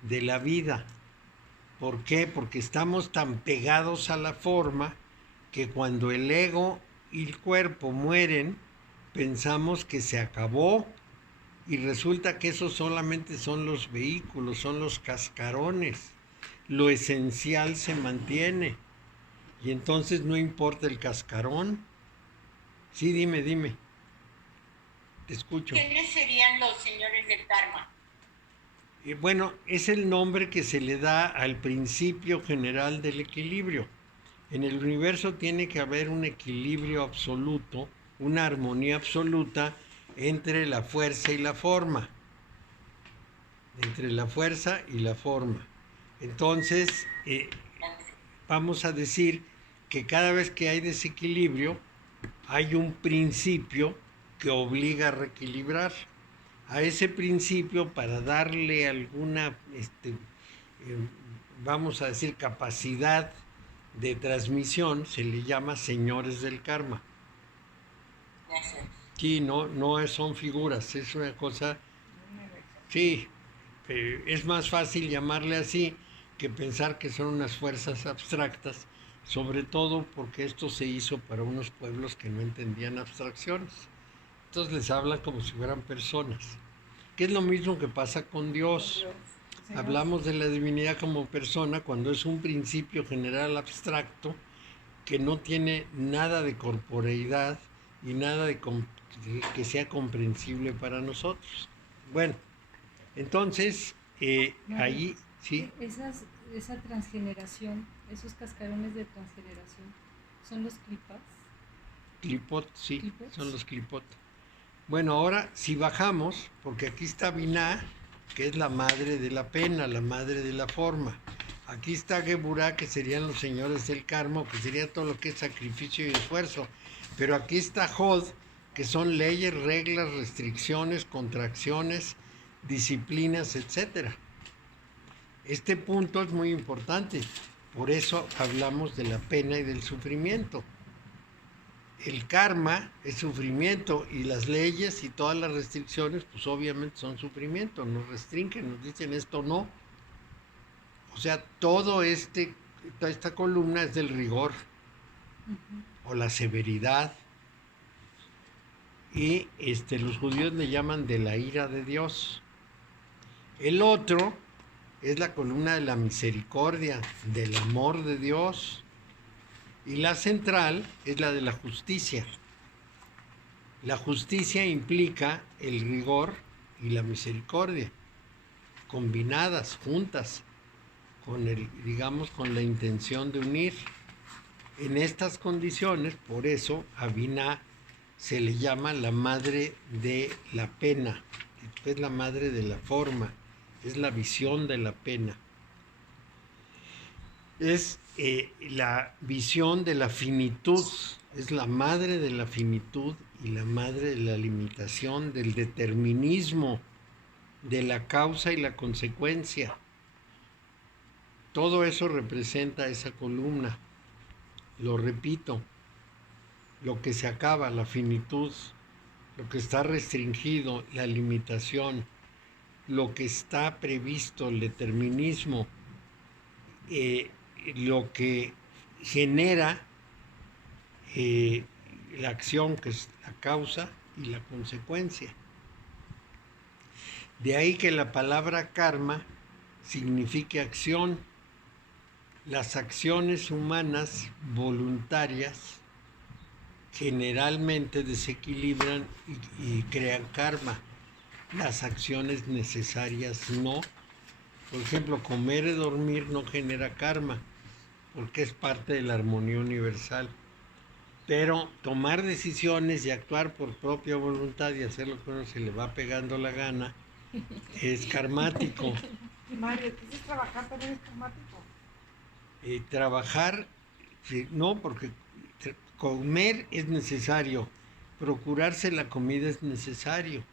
de la vida. ¿Por qué? Porque estamos tan pegados a la forma que cuando el ego y el cuerpo mueren, pensamos que se acabó, y resulta que esos solamente son los vehículos, son los cascarones. Lo esencial se mantiene, y entonces no importa el cascarón. Sí, dime, te escucho. ¿Quiénes serían los señores del karma? Bueno, es el nombre que se le da al principio general del equilibrio. En el universo tiene que haber un equilibrio absoluto, una armonía absoluta entre la fuerza y la forma. Entre la fuerza y la forma. Entonces, vamos a decir que cada vez que hay desequilibrio, hay un principio que obliga a reequilibrar. A ese principio, para darle alguna, vamos a decir, capacidad de transmisión, se le llama señores del karma. Sí, no son figuras, es una cosa, sí, es más fácil llamarle así que pensar que son unas fuerzas abstractas, sobre todo porque esto se hizo para unos pueblos que no entendían abstracciones. Entonces les hablan como si fueran personas, que es lo mismo que pasa con Dios. Hablamos de la divinidad como persona cuando es un principio general abstracto que no tiene nada de corporeidad y nada de que sea comprensible para nosotros. Bueno, entonces ahí sí. Esa transgeneración, esos cascarones de transgeneración, ¿son los clipas? Clipot, sí, ¿Clipots? son los clipot. Bueno, ahora si bajamos, porque aquí está Binah, que es la madre de la pena, la madre de la forma. Aquí está Geburah, que serían los señores del karma, que sería todo lo que es sacrificio y esfuerzo. Pero aquí está Hod, que son leyes, reglas, restricciones, contracciones, disciplinas, etcétera. Este punto es muy importante, por eso hablamos de la pena y del sufrimiento. El karma es sufrimiento y las leyes y todas las restricciones, pues obviamente son sufrimiento, nos restringen, nos dicen esto no. O sea, toda esta columna es del rigor o la severidad. Y los judíos le llaman de la ira de Dios. El otro es la columna de la misericordia, del amor de Dios. Y la central es la de la justicia. La justicia implica el rigor y la misericordia, combinadas, juntas, con la intención de unir. En estas condiciones, por eso a Binah se le llama la madre de la pena, es la madre de la forma, es la visión de la pena. Es la visión de la finitud, es la madre de la finitud y la madre de la limitación, del determinismo, de la causa y la consecuencia. Todo eso representa esa columna. Lo repito, lo que se acaba, la finitud, lo que está restringido, la limitación, lo que está previsto, el determinismo, lo que genera la acción, que es la causa y la consecuencia. De ahí que la palabra karma signifique acción. Las acciones humanas voluntarias generalmente desequilibran y crean karma. Las acciones necesarias no. Por ejemplo, comer y dormir no genera karma, porque es parte de la armonía universal. Pero tomar decisiones y actuar por propia voluntad y hacer lo que uno se le va pegando la gana es karmático. Mario, ¿qué es trabajar también es karmático? Trabajar, no, porque comer es necesario, procurarse la comida es necesario,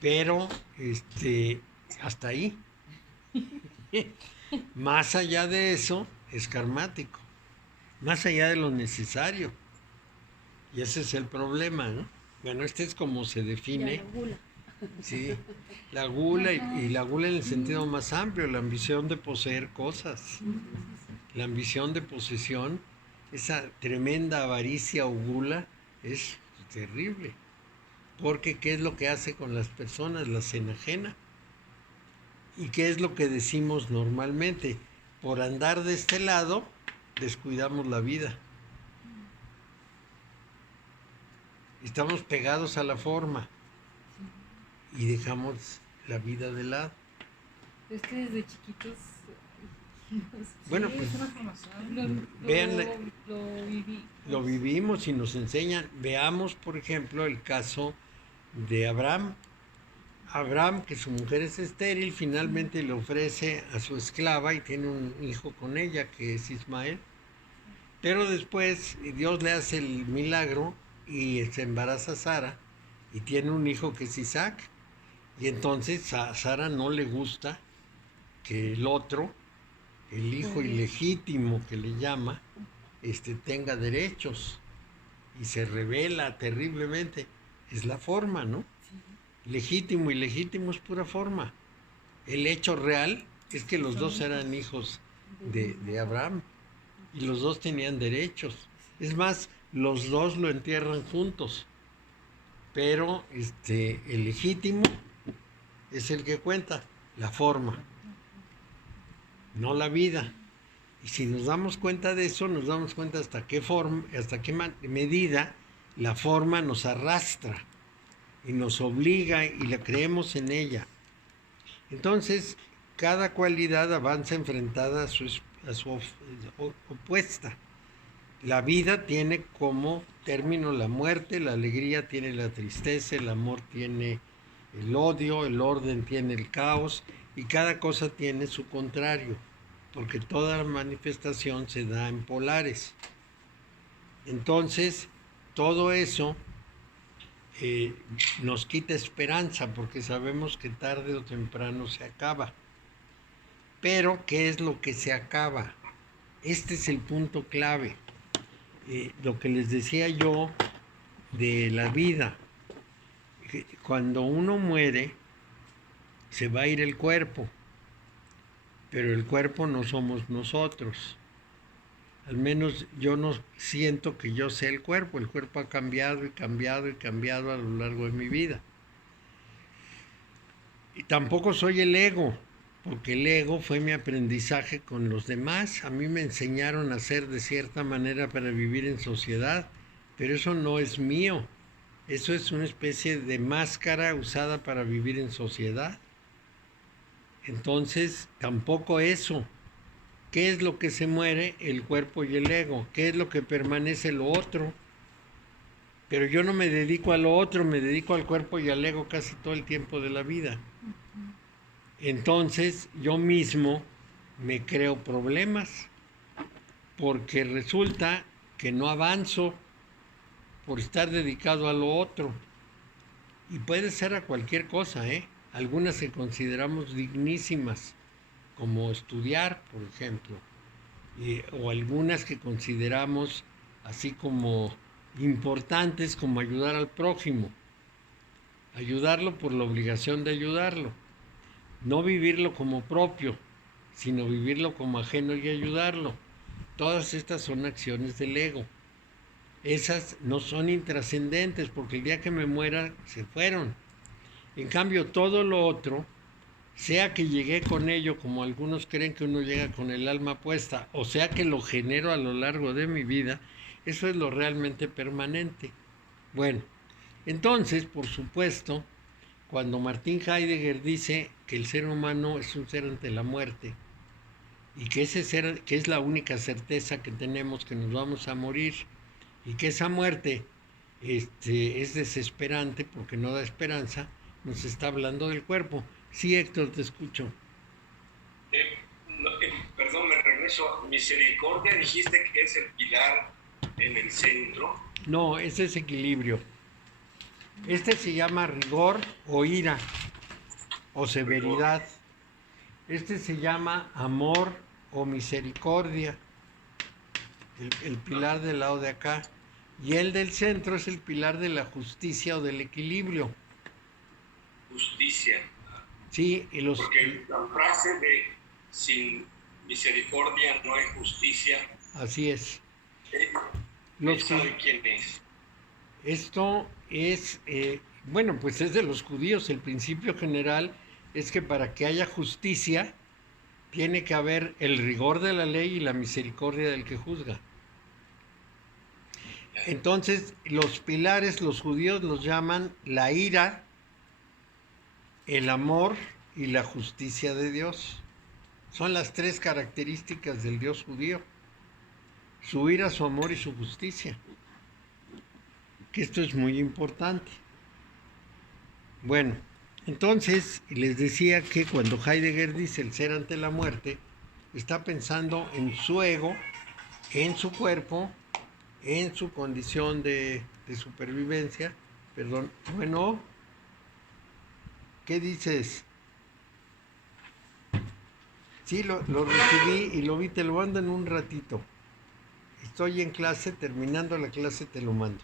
pero hasta ahí. Más allá de eso es karmático, más allá de lo necesario. Y ese es el problema, ¿no? Bueno, es como se define. Ya la gula. Sí, la gula y la gula en el sentido más amplio, la ambición de poseer cosas, la ambición de posesión, esa tremenda avaricia o gula es terrible, porque ¿qué es lo que hace con las personas? Las enajena. ¿Y qué es lo que decimos normalmente? Por andar de este lado, descuidamos la vida. Estamos pegados a la forma y dejamos la vida de lado. Es que desde chiquitos Bueno, Sí, pues es una formación. vean, Lo lo vivimos y nos enseñan. Veamos, por ejemplo, el caso de Abraham. Abraham, que su mujer es estéril, finalmente le ofrece a su esclava y tiene un hijo con ella, que es Ismael. Pero después Dios le hace el milagro y se embaraza a Sara y tiene un hijo que es Isaac. Y entonces a Sara no le gusta que el otro, el hijo ilegítimo que le llama, tenga derechos y se revela terriblemente. Es la forma, ¿no? Legítimo y ilegítimo es pura forma. El hecho real es que los dos eran hijos de Abraham y los dos tenían derechos. Es más, los dos lo entierran juntos. Pero el legítimo es el que cuenta, la forma, no la vida. Y si nos damos cuenta de eso, nos damos cuenta hasta qué medida la forma nos arrastra y nos obliga y la creemos en ella. Entonces, cada cualidad avanza enfrentada a su opuesta. La vida tiene como término la muerte, la alegría tiene la tristeza, el amor tiene el odio, el orden tiene el caos y cada cosa tiene su contrario, porque toda la manifestación se da en polares. Entonces, todo eso nos quita esperanza porque sabemos que tarde o temprano se acaba. Pero, ¿qué es lo que se acaba? Este es el punto clave. Lo que les decía yo de la vida. Cuando uno muere, se va a ir el cuerpo, pero el cuerpo no somos nosotros. Al menos yo no siento que yo sea el cuerpo ha cambiado y cambiado y cambiado a lo largo de mi vida. Y tampoco soy el ego, porque el ego fue mi aprendizaje con los demás. A mí me enseñaron a ser de cierta manera para vivir en sociedad, pero eso no es mío. Eso es una especie de máscara usada para vivir en sociedad. Entonces, tampoco eso. ¿Qué es lo que se muere? El cuerpo y el ego. ¿Qué es lo que permanece? Lo otro. Pero yo no me dedico a lo otro, me dedico al cuerpo y al ego casi todo el tiempo de la vida. Entonces, yo mismo me creo problemas, porque resulta que no avanzo por estar dedicado a lo otro. Y puede ser a cualquier cosa, ¿eh? Algunas que consideramos dignísimas, como estudiar, por ejemplo, o algunas que consideramos así como importantes, como ayudar al prójimo. Ayudarlo por la obligación de ayudarlo. No vivirlo como propio, sino vivirlo como ajeno y ayudarlo. Todas estas son acciones del ego. Esas no son intrascendentes porque el día que me muera se fueron. En cambio, todo lo otro, sea que llegué con ello, como algunos creen que uno llega con el alma puesta, o sea que lo genero a lo largo de mi vida, eso es lo realmente permanente. Bueno, entonces, por supuesto, cuando Martin Heidegger dice que el ser humano es un ser ante la muerte, y que ese ser, que es la única certeza que tenemos, que nos vamos a morir, y que esa muerte es desesperante porque no da esperanza, nos está hablando del cuerpo. Sí, Héctor, te escucho. Perdón, me regreso. Misericordia, dijiste que es el pilar en el centro. No, ese es equilibrio. Este se llama rigor o ira o severidad. Este se llama amor o misericordia, el pilar del lado de acá. Y el del centro es el pilar de la justicia o del equilibrio. Justicia. Sí, y porque la frase de sin misericordia no hay justicia. Así es. ¿Sabe quién es? Esto es, bueno, pues es de los judíos. El principio general es que para que haya justicia tiene que haber el rigor de la ley y la misericordia del que juzga. Entonces, los pilares, los judíos los llaman la ira, el amor y la justicia de Dios. Son las tres características del Dios judío: su ira, su amor y su justicia. Que esto es muy importante. Bueno, entonces les decía que cuando Heidegger dice el ser ante la muerte, está pensando en su ego, en su cuerpo, en su condición de supervivencia. Perdón, bueno, ¿qué dices? Sí, lo recibí y lo vi, te lo mando en un ratito. Estoy en clase, terminando la clase te lo mando.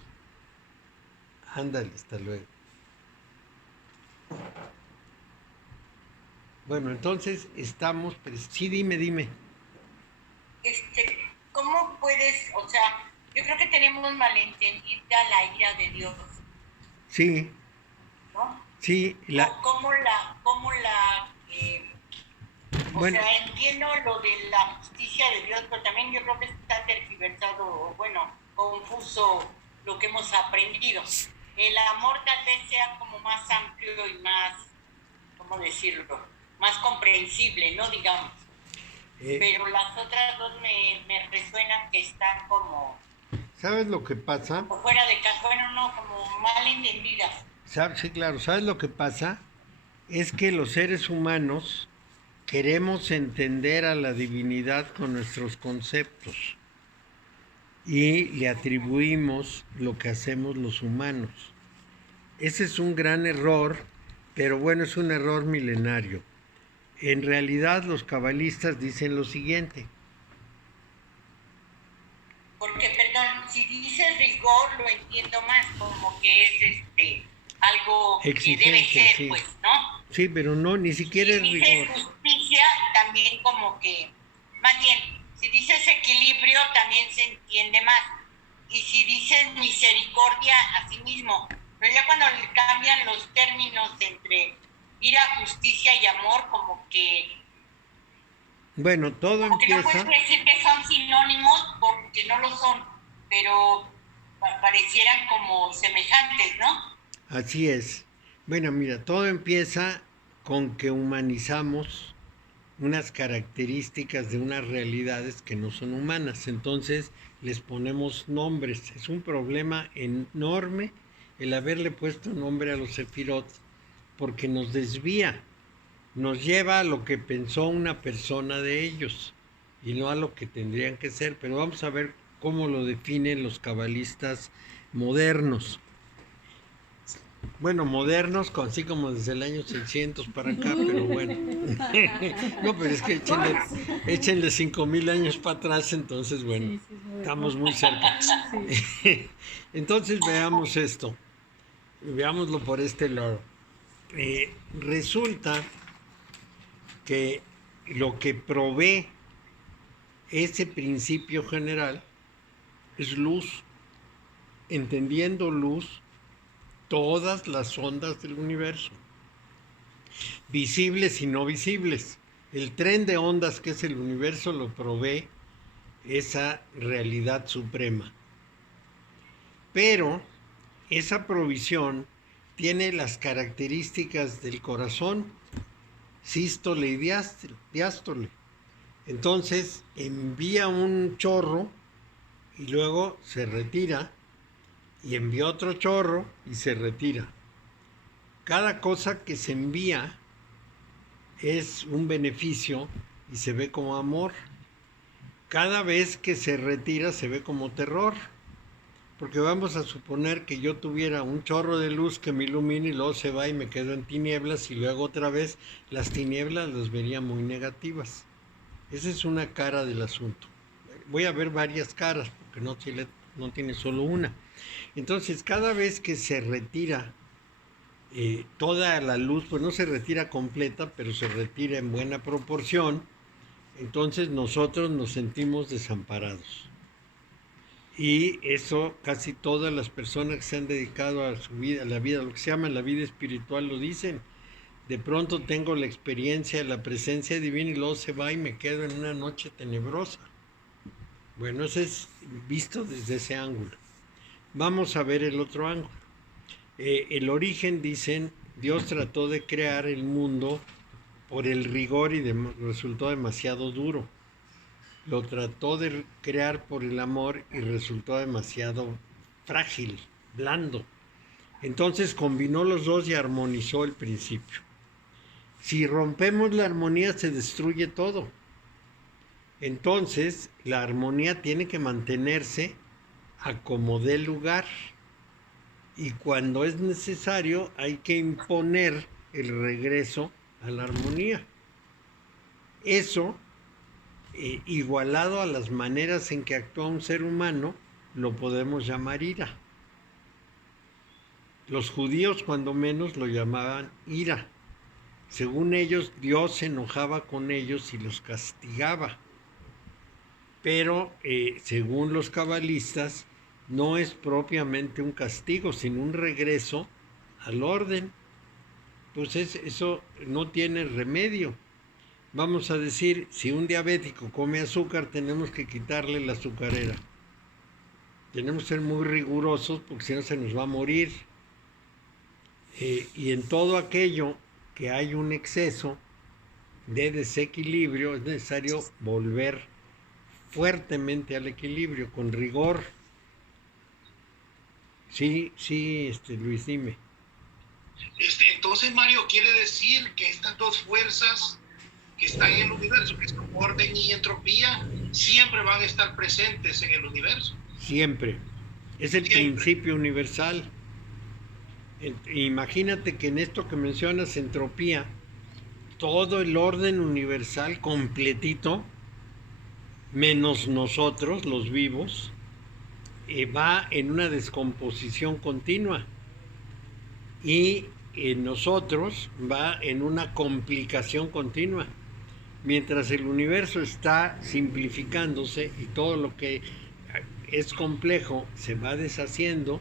Ándale, hasta luego. Bueno, entonces estamos, pero sí, dime. ¿Cómo puedes, o sea, yo creo que tenemos malentendida la ira de Dios, Sí, ¿no? sí, o bueno, sea, entiendo lo de la justicia de Dios, pero también yo creo que está tergiversado, o bueno, confuso lo que hemos aprendido. El amor tal vez sea como más amplio y más, ¿cómo decirlo? Más comprensible, ¿no? Digamos. Pero las otras dos me resuenan que están como... ¿sabes lo que pasa? O fuera de casa, bueno, no, como mal entendidas. Sí, claro, ¿sabes lo que pasa? Es que los seres humanos queremos entender a la divinidad con nuestros conceptos y le atribuimos lo que hacemos los humanos. Ese es un gran error, pero bueno, es un error milenario. En realidad los cabalistas dicen lo siguiente. Porque, perdón, si dices rigor lo entiendo más, como que es algo Exigente, que debe ser, sí. pues, ¿no? Sí, pero no, ni siquiera es Si dices rigor. justicia, también como que, más bien, si dices equilibrio, también se entiende más. Y si dices misericordia, así mismo. Pero ya cuando le cambian los términos entre ira, justicia y amor, como que Bueno, todo no puedes empieza... decir que son sinónimos porque no lo son, pero parecieran como semejantes, ¿no? Así es. Bueno, mira, todo empieza con que humanizamos unas características de unas realidades que no son humanas. Entonces les ponemos nombres. Es un problema enorme el haberle puesto nombre a los sefirot, porque nos desvía, nos lleva a lo que pensó una persona de ellos y no a lo que tendrían que ser. Pero vamos a ver cómo lo definen los cabalistas modernos. Bueno, modernos, así como desde el año 600 para acá, pero bueno. No, pero es que échenle 5,000 años para atrás, entonces bueno, Sí, sí, es muy estamos muy cerca. Sí. Entonces veamos esto, veámoslo por este lado. Resulta que lo que provee ese principio general es luz. Entendiendo luz, todas las ondas del universo, visibles y no visibles. El tren de ondas que es el universo lo provee esa realidad suprema. Pero esa provisión tiene las características del corazón, sístole y diástole. Entonces envía un chorro y luego se retira, y envía otro chorro y se retira. Cada cosa que se envía es un beneficio y se ve como amor. Cada vez que se retira se ve como terror. Porque vamos a suponer que yo tuviera un chorro de luz que me ilumina y luego se va y me quedo en tinieblas, y luego otra vez las tinieblas las vería muy negativas. Esa es una cara del asunto. Voy a ver varias caras porque no tiene solo una. Entonces, cada vez que se retira toda la luz, pues no se retira completa, pero se retira en buena proporción, entonces nosotros nos sentimos desamparados. Y eso casi todas las personas que se han dedicado a su vida, a la vida, lo que se llama la vida espiritual, lo dicen. De pronto tengo la experiencia de la presencia divina y luego se va y me quedo en una noche tenebrosa. Bueno, eso es visto desde ese ángulo. Vamos a ver el otro ángulo. El origen, dicen, Dios trató de crear el mundo por el rigor y resultó demasiado duro. Lo trató de crear por el amor y resultó demasiado frágil, blando. Entonces combinó los dos y armonizó el principio. Si rompemos la armonía se destruye todo. Entonces la armonía tiene que mantenerse a como dé lugar. Y cuando es necesario hay que imponer el regreso a la armonía. Eso, igualado a las maneras en que actúa un ser humano, lo podemos llamar ira. Los judíos, cuando menos, lo llamaban ira. Según ellos, Dios se enojaba con ellos y los castigaba. Pero, según los cabalistas, no es propiamente un castigo, sino un regreso al orden. Pues eso no tiene remedio. Vamos a decir, si un diabético come azúcar, tenemos que quitarle la azucarera. Tenemos que ser muy rigurosos porque si no se nos va a morir. Y en todo aquello que hay un exceso de desequilibrio, es necesario volver fuertemente al equilibrio, con rigor. Sí, Luis, dime. Entonces, Mario, quiere decir que estas dos fuerzas que están en el universo, que son orden y entropía, siempre van a estar presentes en el universo. Siempre. Es el principio universal. Imagínate que en esto que mencionas, entropía, todo el orden universal completito, menos nosotros, los vivos, va en una descomposición continua. Y nosotros va en una complicación continua. Mientras el universo está simplificándose y todo lo que es complejo se va deshaciendo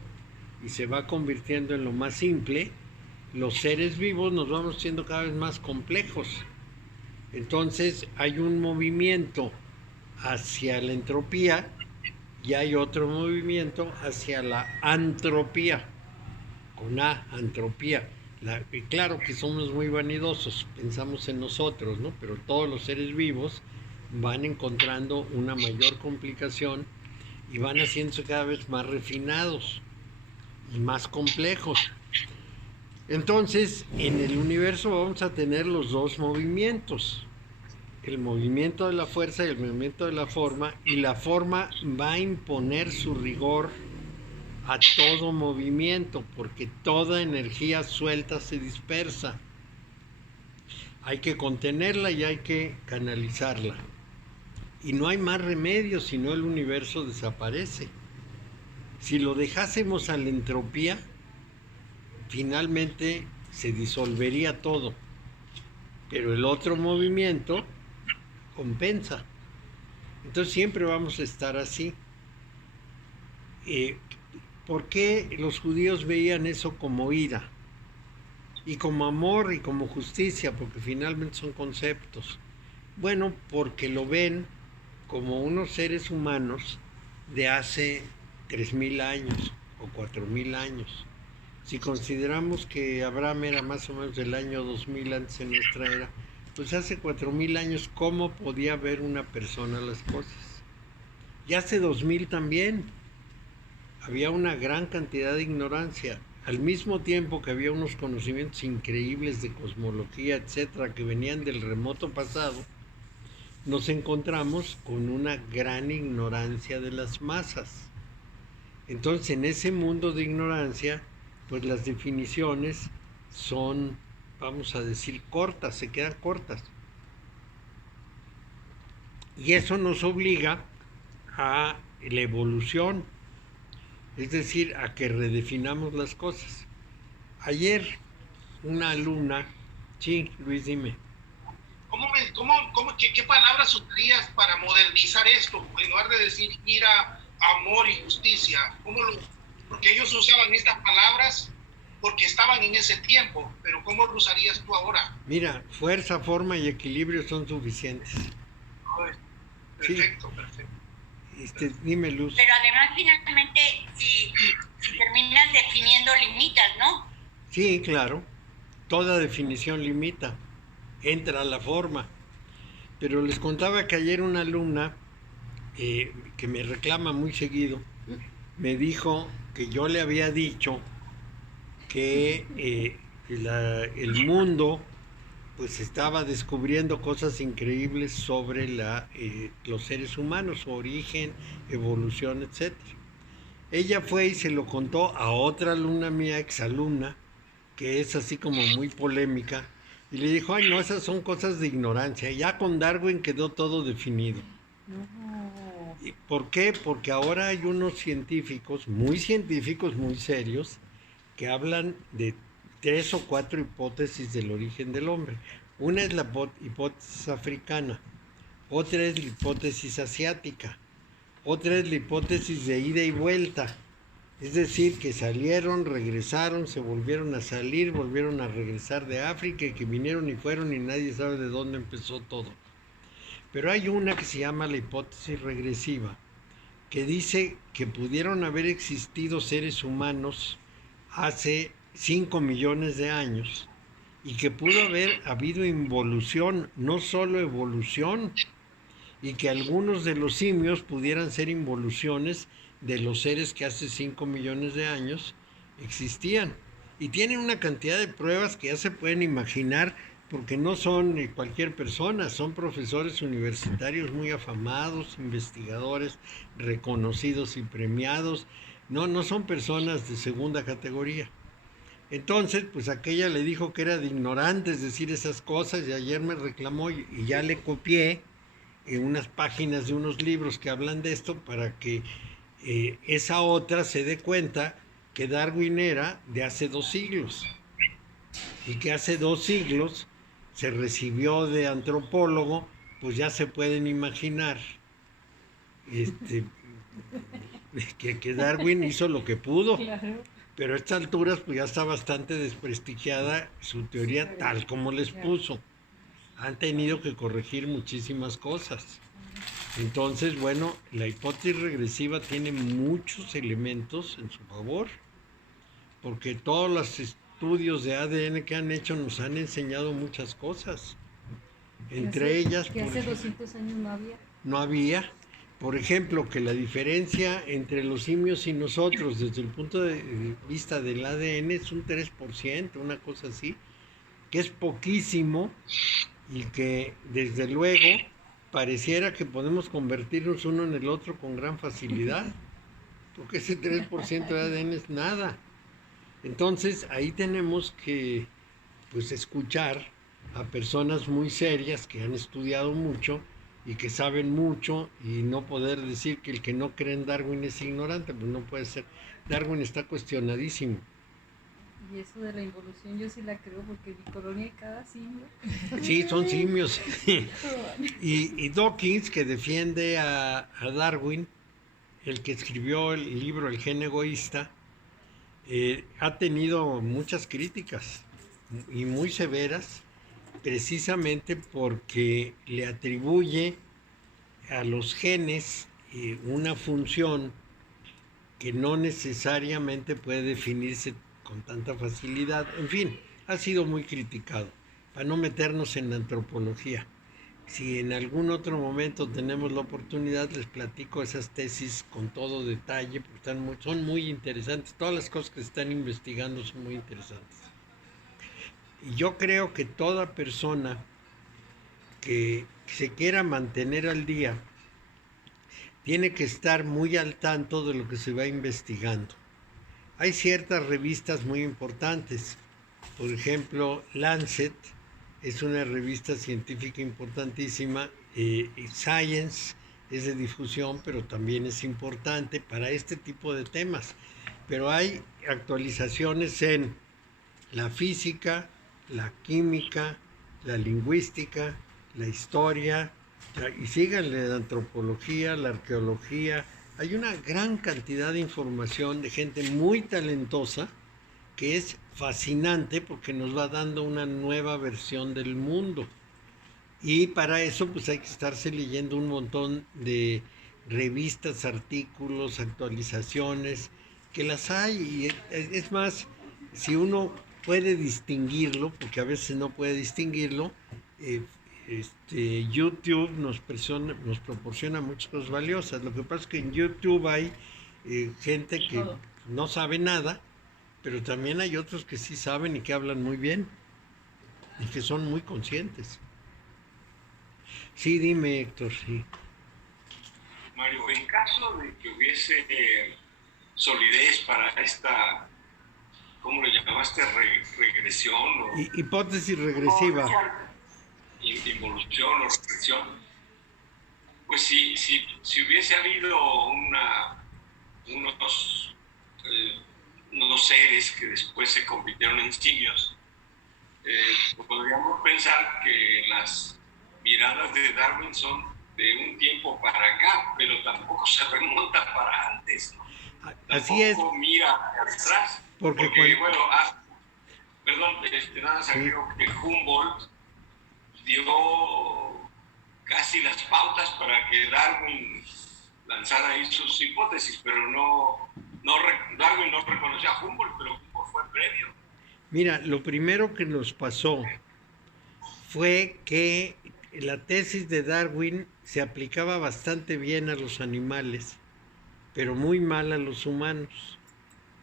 y se va convirtiendo en lo más simple, los seres vivos nos vamos siendo cada vez más complejos. Entonces hay un movimiento hacia la entropía y hay otro movimiento hacia la antropía, con A, antropía. Y claro que somos muy vanidosos, pensamos en nosotros, ¿no? Pero todos los seres vivos van encontrando una mayor complicación y van haciéndose cada vez más refinados y más complejos. Entonces, en el universo vamos a tener los dos movimientos, el movimiento de la fuerza y el movimiento de la forma, y la forma va a imponer su rigor a todo movimiento, porque toda energía suelta se dispersa. Hay que contenerla y hay que canalizarla. Y no hay más remedio, si no el universo desaparece. Si lo dejásemos a la entropía, finalmente se disolvería todo. Pero el otro movimiento compensa. Entonces siempre vamos a estar así. ¿Por qué los judíos veían eso como ira? Y como amor y como justicia, porque finalmente son conceptos. Bueno, porque lo ven como unos seres humanos de hace 3.000 años o 4.000 años. Si consideramos que Abraham era más o menos del año 2000 antes de nuestra era, pues hace 4.000 años, ¿cómo podía ver una persona las cosas? Y hace 2000 también. Había una gran cantidad de ignorancia, al mismo tiempo que había unos conocimientos increíbles de cosmología, etcétera, que venían del remoto pasado. Nos encontramos con una gran ignorancia de las masas. Entonces, en ese mundo de ignorancia, pues las definiciones son, vamos a decir, cortas, se quedan cortas. Y eso nos obliga a la evolución, es decir, a que redefinamos las cosas. Ayer, una alumna, sí, Luis, dime. ¿Qué palabras usarías para modernizar esto? En lugar de decir ira, amor y justicia. Porque ellos usaban estas palabras porque estaban en ese tiempo, pero ¿cómo lo usarías tú ahora? Mira, fuerza, forma y equilibrio son suficientes. Perfecto, sí. Perfecto. Dime, Luz. Pero además, finalmente, si terminas definiendo, limitas, ¿no? Sí, claro. Toda definición limita. entra la forma. Pero les contaba que ayer una alumna que me reclama muy seguido, me dijo que yo le había dicho que el mundo pues estaba descubriendo cosas increíbles sobre los seres humanos, su origen, evolución, etcétera. Ella fue y se lo contó a otra alumna mía, exalumna, que es así como muy polémica, y le dijo, ay no, esas son cosas de ignorancia, ya con Darwin quedó todo definido. No. ¿Y por qué? Porque ahora hay unos científicos, muy serios, que hablan de 3 o 4 hipótesis del origen del hombre. Una es la hipótesis africana, otra es la hipótesis asiática, otra es la hipótesis de ida y vuelta. Es decir, que salieron, regresaron, se volvieron a salir, volvieron a regresar de África, y que vinieron y fueron y nadie sabe de dónde empezó todo. Pero hay una que se llama la hipótesis regresiva, que dice que pudieron haber existido seres humanos hace 5 millones de años y que pudo haber habido involución, no solo evolución, y que algunos de los simios pudieran ser involuciones de los seres que hace 5 millones de años existían. Y tienen una cantidad de pruebas que ya se pueden imaginar, porque no son cualquier persona, son profesores universitarios muy afamados, investigadores reconocidos y premiados, no son personas de segunda categoría. Entonces, pues aquella le dijo que era de ignorantes decir esas cosas, y ayer me reclamó y ya le copié en unas páginas de unos libros que hablan de esto para que esa otra se dé cuenta que Darwin era de hace 2 siglos y que hace 2 siglos se recibió de antropólogo. Pues ya se pueden imaginar que Darwin hizo lo que pudo. Claro. Pero a estas alturas pues ya está bastante desprestigiada su teoría tal como les puso. Han tenido que corregir muchísimas cosas. Entonces, bueno, la hipótesis regresiva tiene muchos elementos en su favor, porque todos los estudios de ADN que han hecho nos han enseñado muchas cosas. Entre ellas, que hace 200 años no había. Por ejemplo, que la diferencia entre los simios y nosotros desde el punto de vista del ADN es un 3%, una cosa así, que es poquísimo, y que desde luego pareciera que podemos convertirnos uno en el otro con gran facilidad, porque ese 3% de ADN es nada. Entonces ahí tenemos que pues escuchar a personas muy serias que han estudiado mucho y que saben mucho, y no poder decir que el que no cree en Darwin es ignorante, pues no puede ser. Darwin está cuestionadísimo. Y eso de la involución yo sí la creo, porque mi colonia y cada simio. Sí, son simios. y Dawkins, que defiende a Darwin, el que escribió el libro El gen egoísta, ha tenido muchas críticas y muy severas, precisamente porque le atribuye a los genes una función que no necesariamente puede definirse con tanta facilidad. En fin, ha sido muy criticado, para no meternos en la antropología. Si en algún otro momento tenemos la oportunidad, les platico esas tesis con todo detalle, porque son muy interesantes. Todas las cosas que se están investigando son muy interesantes. Y yo creo que toda persona que se quiera mantener al día tiene que estar muy al tanto de lo que se va investigando. Hay ciertas revistas muy importantes. Por ejemplo, Lancet es una revista científica importantísima. Science es de difusión, pero también es importante para este tipo de temas. Pero hay actualizaciones en la física, la química, la lingüística, la historia, y síganle la antropología, la arqueología. Hay una gran cantidad de información de gente muy talentosa que es fascinante, porque nos va dando una nueva versión del mundo. Y para eso pues hay que estarse leyendo un montón de revistas, artículos, actualizaciones, que las hay. Y es más, si uno puede distinguirlo, porque a veces no puede distinguirlo, eh, YouTube nos proporciona muchas cosas valiosas. Lo que pasa es que en YouTube hay gente que no sabe nada, pero también hay otros que sí saben y que hablan muy bien y que son muy conscientes. Sí, dime, Héctor, sí. Mario, en caso de que hubiese solidez para esta, ¿cómo le llamaste? Regresión o Hipótesis regresiva. involución o regresión. Pues si hubiese habido unos seres que después se convirtieron en simios, podríamos pensar que las miradas de Darwin son de un tiempo para acá, pero tampoco se remonta para antes, ¿no? Así es. Tampoco mira hacia atrás. Porque bueno, perdón, nada más agrego que Humboldt dio casi las pautas para que Darwin lanzara ahí sus hipótesis, pero Darwin no reconoció a Humboldt, pero Humboldt fue previo. Mira, lo primero que nos pasó fue que la tesis de Darwin se aplicaba bastante bien a los animales, pero muy mal a los humanos.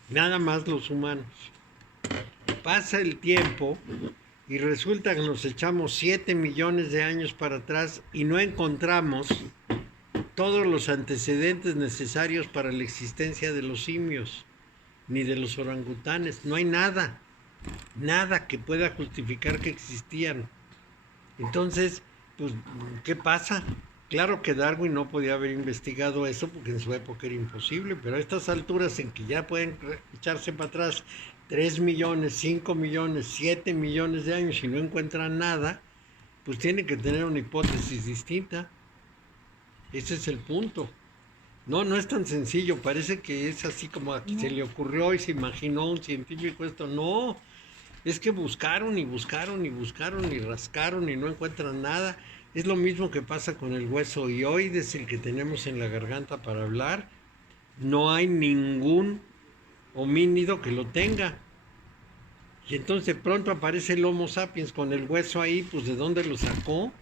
Nada más los humanos. Pasa el tiempo y resulta que nos echamos 7 millones de años para atrás y no encontramos todos los antecedentes necesarios para la existencia de los simios, ni de los orangutanes. No hay nada que pueda justificar que existían. Entonces, pues, ¿qué pasa? Claro que Darwin no podía haber investigado eso porque en su época era imposible, pero a estas alturas en que ya pueden echarse para atrás 3 millones, 5 millones, 7 millones de años y no encuentran nada, pues tiene que tener una hipótesis distinta. Ese es el punto. No es tan sencillo, parece que es así como aquí se le ocurrió y se imaginó un científico esto. No, es que buscaron y buscaron y buscaron y rascaron y no encuentran nada. Es lo mismo que pasa con el hueso hioides, el que tenemos en la garganta para hablar. No hay ningún homínido que lo tenga. Y entonces de pronto aparece el Homo sapiens con el hueso ahí, pues ¿de dónde lo sacó?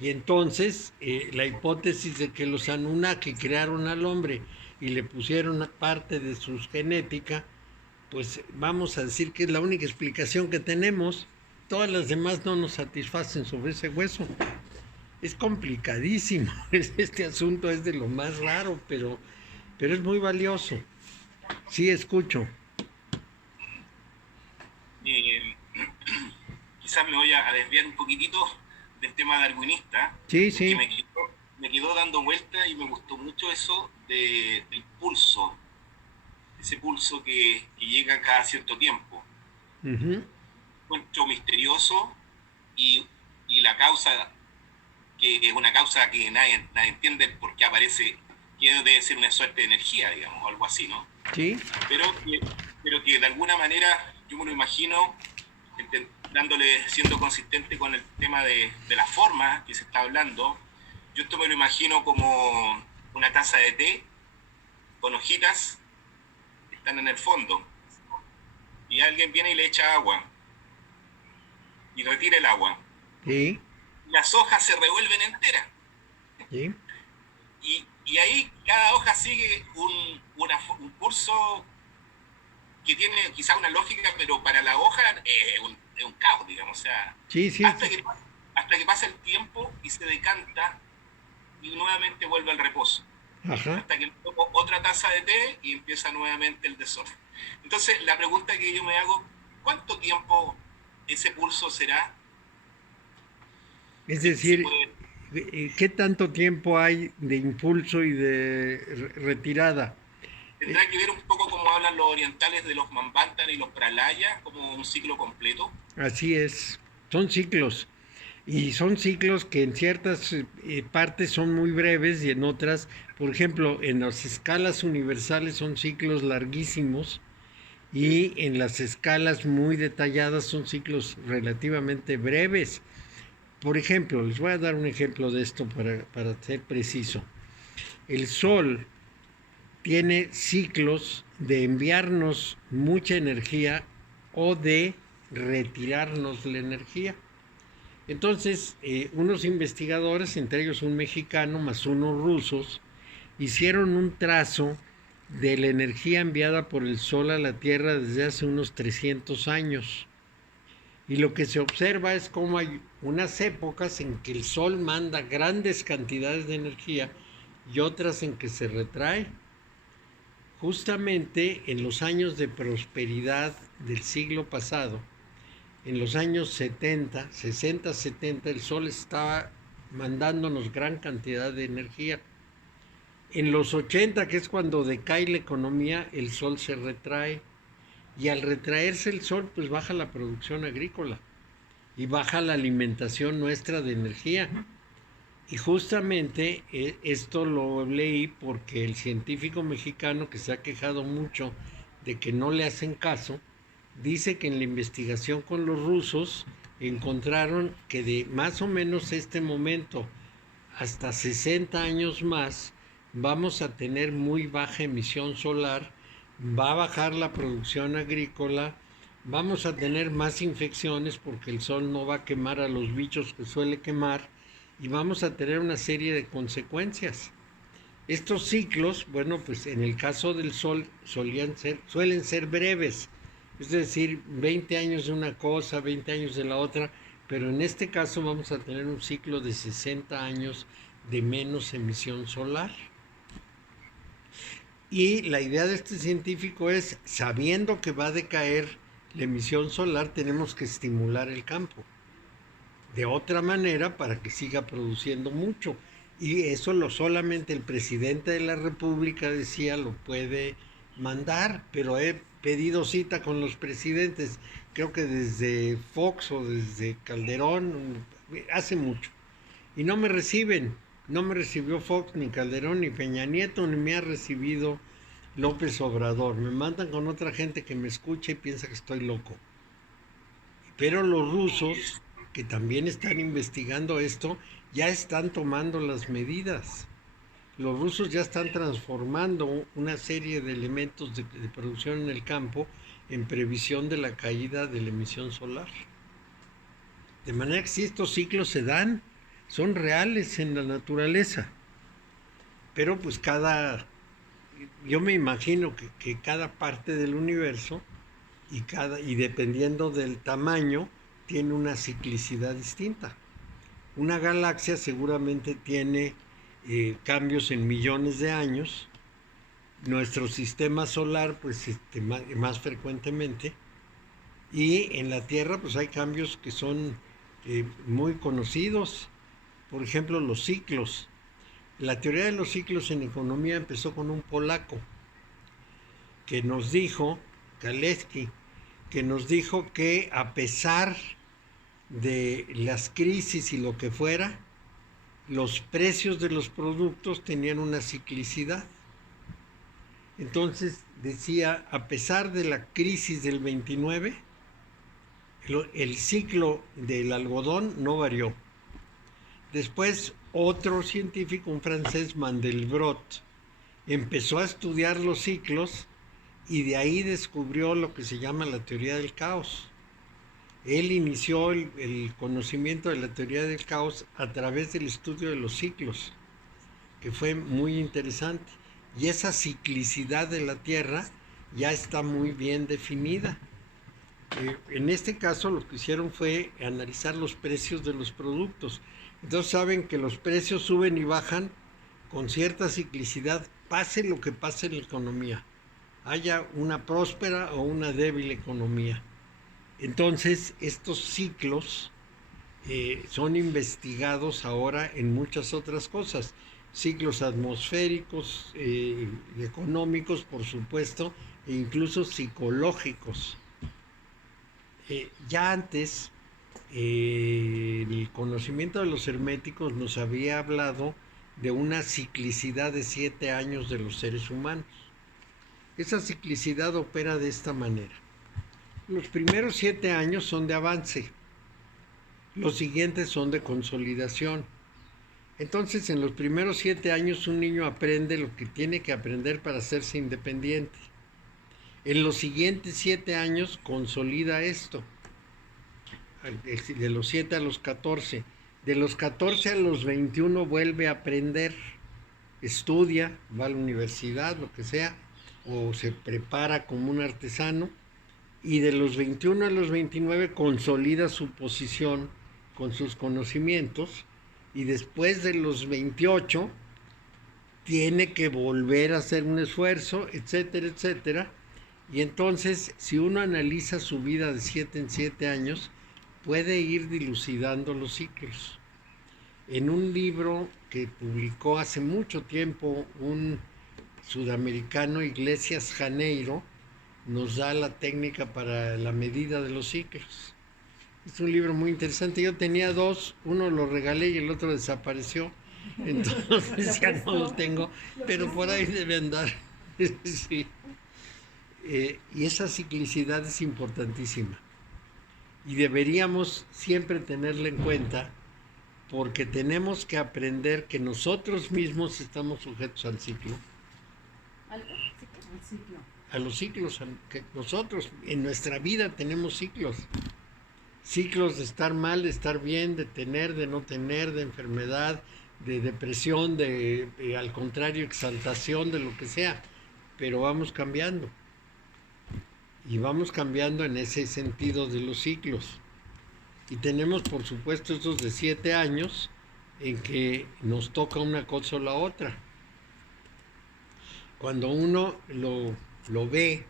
Y entonces la hipótesis de que los Anunnaki crearon al hombre y le pusieron parte de su genética, pues vamos a decir que es la única explicación que tenemos. Todas las demás no nos satisfacen sobre ese hueso. Es complicadísimo. Este asunto es de lo más raro, pero es muy valioso. Sí, escucho. Quizás me voy a desviar un poquitito del tema darwinista. Sí. Que me quedó dando vuelta y me gustó mucho eso del pulso. Ese pulso que llega cada cierto tiempo. Encuentro misterioso y la causa, que es una causa que nadie entiende por qué aparece, que debe ser una suerte de energía, digamos, o algo así, ¿no? Sí. Pero que de alguna manera yo me lo imagino siendo consistente con el tema de la forma que se está hablando. Yo esto me lo imagino como una taza de té con hojitas que están en el fondo y alguien viene y le echa agua y retira el agua. Sí. Las hojas se revuelven enteras. Sí. Y ahí cada hoja sigue un curso que tiene quizá una lógica, pero para la hoja es un caos, digamos. O sea, sí. Hasta que pasa el tiempo y se decanta y nuevamente vuelve al reposo. Ajá. Hasta que tomo otra taza de té y empieza nuevamente el desorden. Entonces, la pregunta que yo me hago, ¿cuánto tiempo ese pulso será? Es decir, ¿qué tanto tiempo hay de impulso y de retirada? ¿Tendrá que ver un poco como hablan los orientales de los Manvantara y los Pralayas, como un ciclo completo? Así es, son ciclos. Y son ciclos que en ciertas partes son muy breves y en otras, por ejemplo, en las escalas universales son ciclos larguísimos y en las escalas muy detalladas son ciclos relativamente breves. Por ejemplo, les voy a dar un ejemplo de esto para ser preciso. El Sol tiene ciclos de enviarnos mucha energía o de retirarnos la energía. Entonces, unos investigadores, entre ellos un mexicano más unos rusos, hicieron un trazo de la energía enviada por el Sol a la Tierra desde hace unos 300 años. Y lo que se observa es cómo hay unas épocas en que el Sol manda grandes cantidades de energía y otras en que se retrae. Justamente en los años de prosperidad del siglo pasado, en los años 70, 60, 70, el Sol estaba mandándonos gran cantidad de energía. En los 80, que es cuando decae la economía, el Sol se retrae. Y al retraerse el Sol, pues baja la producción agrícola y baja la alimentación nuestra de energía. Y justamente esto lo leí porque el científico mexicano, que se ha quejado mucho de que no le hacen caso, dice que en la investigación con los rusos encontraron que de más o menos este momento hasta 60 años más vamos a tener muy baja emisión solar, va a bajar la producción agrícola, vamos a tener más infecciones porque el Sol no va a quemar a los bichos que suele quemar y vamos a tener una serie de consecuencias. Estos ciclos, bueno, pues en el caso del Sol suelen ser breves, es decir, 20 años de una cosa, 20 años de la otra, pero en este caso vamos a tener un ciclo de 60 años de menos emisión solar. Y la idea de este científico es, sabiendo que va a decaer la emisión solar, tenemos que estimular el campo de otra manera para que siga produciendo mucho. Y eso solamente el presidente de la República, decía, lo puede mandar, pero he pedido cita con los presidentes, creo que desde Fox o desde Calderón, hace mucho, y no me reciben. No me recibió Fox, ni Calderón, ni Peña Nieto, ni me ha recibido López Obrador. Me mandan con otra gente que me escucha y piensa que estoy loco. Pero los rusos, que también están investigando esto, ya están tomando las medidas. Los rusos ya están transformando una serie de elementos de producción en el campo en previsión de la caída de la emisión solar. De manera que si estos ciclos se dan, son reales en la naturaleza, pero pues yo me imagino que cada parte del universo y dependiendo del tamaño tiene una ciclicidad distinta. Una galaxia seguramente tiene cambios en millones de años, nuestro sistema solar pues más frecuentemente, y en la Tierra pues hay cambios que son muy conocidos. Por ejemplo, los ciclos. La teoría de los ciclos en economía empezó con un polaco que nos dijo, Kalecki, que nos dijo que a pesar de las crisis y lo que fuera, los precios de los productos tenían una ciclicidad. Entonces decía, a pesar de la crisis del 29, el ciclo del algodón no varió. Después, otro científico, un francés, Mandelbrot, empezó a estudiar los ciclos y de ahí descubrió lo que se llama la teoría del caos. Él inició el conocimiento de la teoría del caos a través del estudio de los ciclos, que fue muy interesante. Y esa ciclicidad de la Tierra ya está muy bien definida. En este caso lo que hicieron fue analizar los precios de los productos. Entonces saben que los precios suben y bajan con cierta ciclicidad, pase lo que pase en la economía, haya una próspera o una débil economía. Entonces estos ciclos son investigados ahora en muchas otras cosas, ciclos atmosféricos, económicos por supuesto, e incluso psicológicos. Ya antes el conocimiento de los herméticos nos había hablado de una ciclicidad de 7 años de los seres humanos. Esa ciclicidad opera de esta manera. Los primeros 7 años son de avance, los siguientes son de consolidación. Entonces, en los primeros 7 años un niño aprende lo que tiene que aprender para hacerse independiente. En los siguientes 7 años consolida esto. de los 7 a los 14. De los 14 a los 21 vuelve a aprender, estudia, va a la universidad, lo que sea, o se prepara como un artesano, y de los 21 a los 29 consolida su posición con sus conocimientos, y después de los 28 tiene que volver a hacer un esfuerzo, etcétera, etcétera. Y entonces, si uno analiza su vida de 7 en 7 años, puede ir dilucidando los ciclos. En un libro que publicó hace mucho tiempo un sudamericano, Iglesias Janeiro, nos da la técnica para la medida de los ciclos. Es un libro muy interesante. Yo tenía 2, uno lo regalé y el otro desapareció. Entonces ya no lo tengo, pero por ahí debe andar. Sí. Y esa ciclicidad es importantísima. Y deberíamos siempre tenerla en cuenta, porque tenemos que aprender que nosotros mismos estamos sujetos al ciclo. ¿Al ciclo? A los ciclos, que nosotros en nuestra vida tenemos ciclos. Ciclos de estar mal, de estar bien, de tener, de no tener, de enfermedad, de depresión, de al contrario, exaltación, de lo que sea. Pero vamos cambiando. Y vamos cambiando en ese sentido de los ciclos. Y tenemos, por supuesto, estos de 7 años en que nos toca una cosa o la otra. Cuando uno lo ve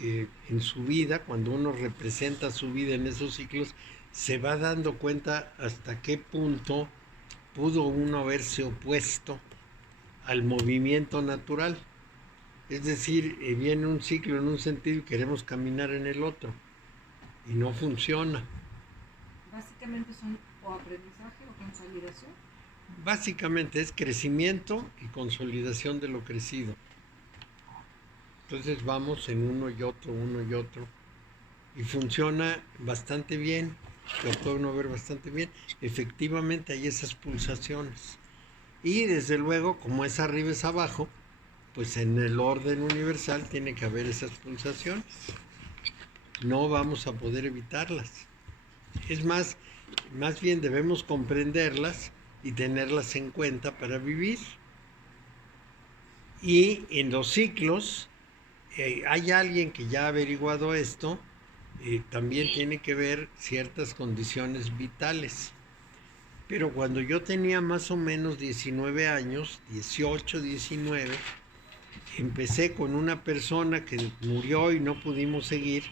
en su vida, cuando uno representa su vida en esos ciclos, se va dando cuenta hasta qué punto pudo uno haberse opuesto al movimiento natural. Es decir, viene un ciclo en un sentido y queremos caminar en el otro, y no funciona. Básicamente son o aprendizaje o consolidación. Básicamente es crecimiento y consolidación de lo crecido. Entonces vamos en uno y otro, y funciona bastante bien, lo puede uno ver bastante bien. Efectivamente hay esas pulsaciones. Y desde luego, como es arriba es abajo, pues en el orden universal tiene que haber esas pulsaciones. No vamos a poder evitarlas. Es más bien debemos comprenderlas y tenerlas en cuenta para vivir. Y en los ciclos, hay alguien que ya ha averiguado esto, también tiene que ver ciertas condiciones vitales. Pero cuando yo tenía más o menos 19 años, 18, 19, empecé con una persona que murió y no pudimos seguir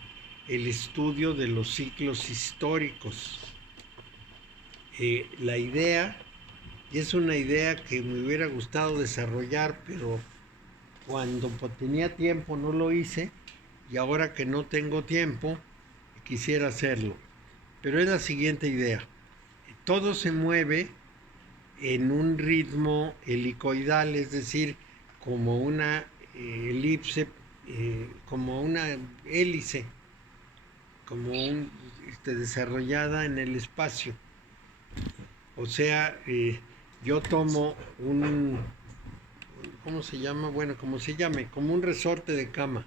el estudio de los ciclos históricos. La idea, y es una idea que me hubiera gustado desarrollar, pero cuando tenía tiempo no lo hice, y ahora que no tengo tiempo, quisiera hacerlo. Pero es la siguiente idea. Todo se mueve en un ritmo helicoidal, es decir, como una elipse, como una hélice, como desarrollada en el espacio. O sea, yo tomo ¿cómo se llama? Bueno, como se llame, como un resorte de cama.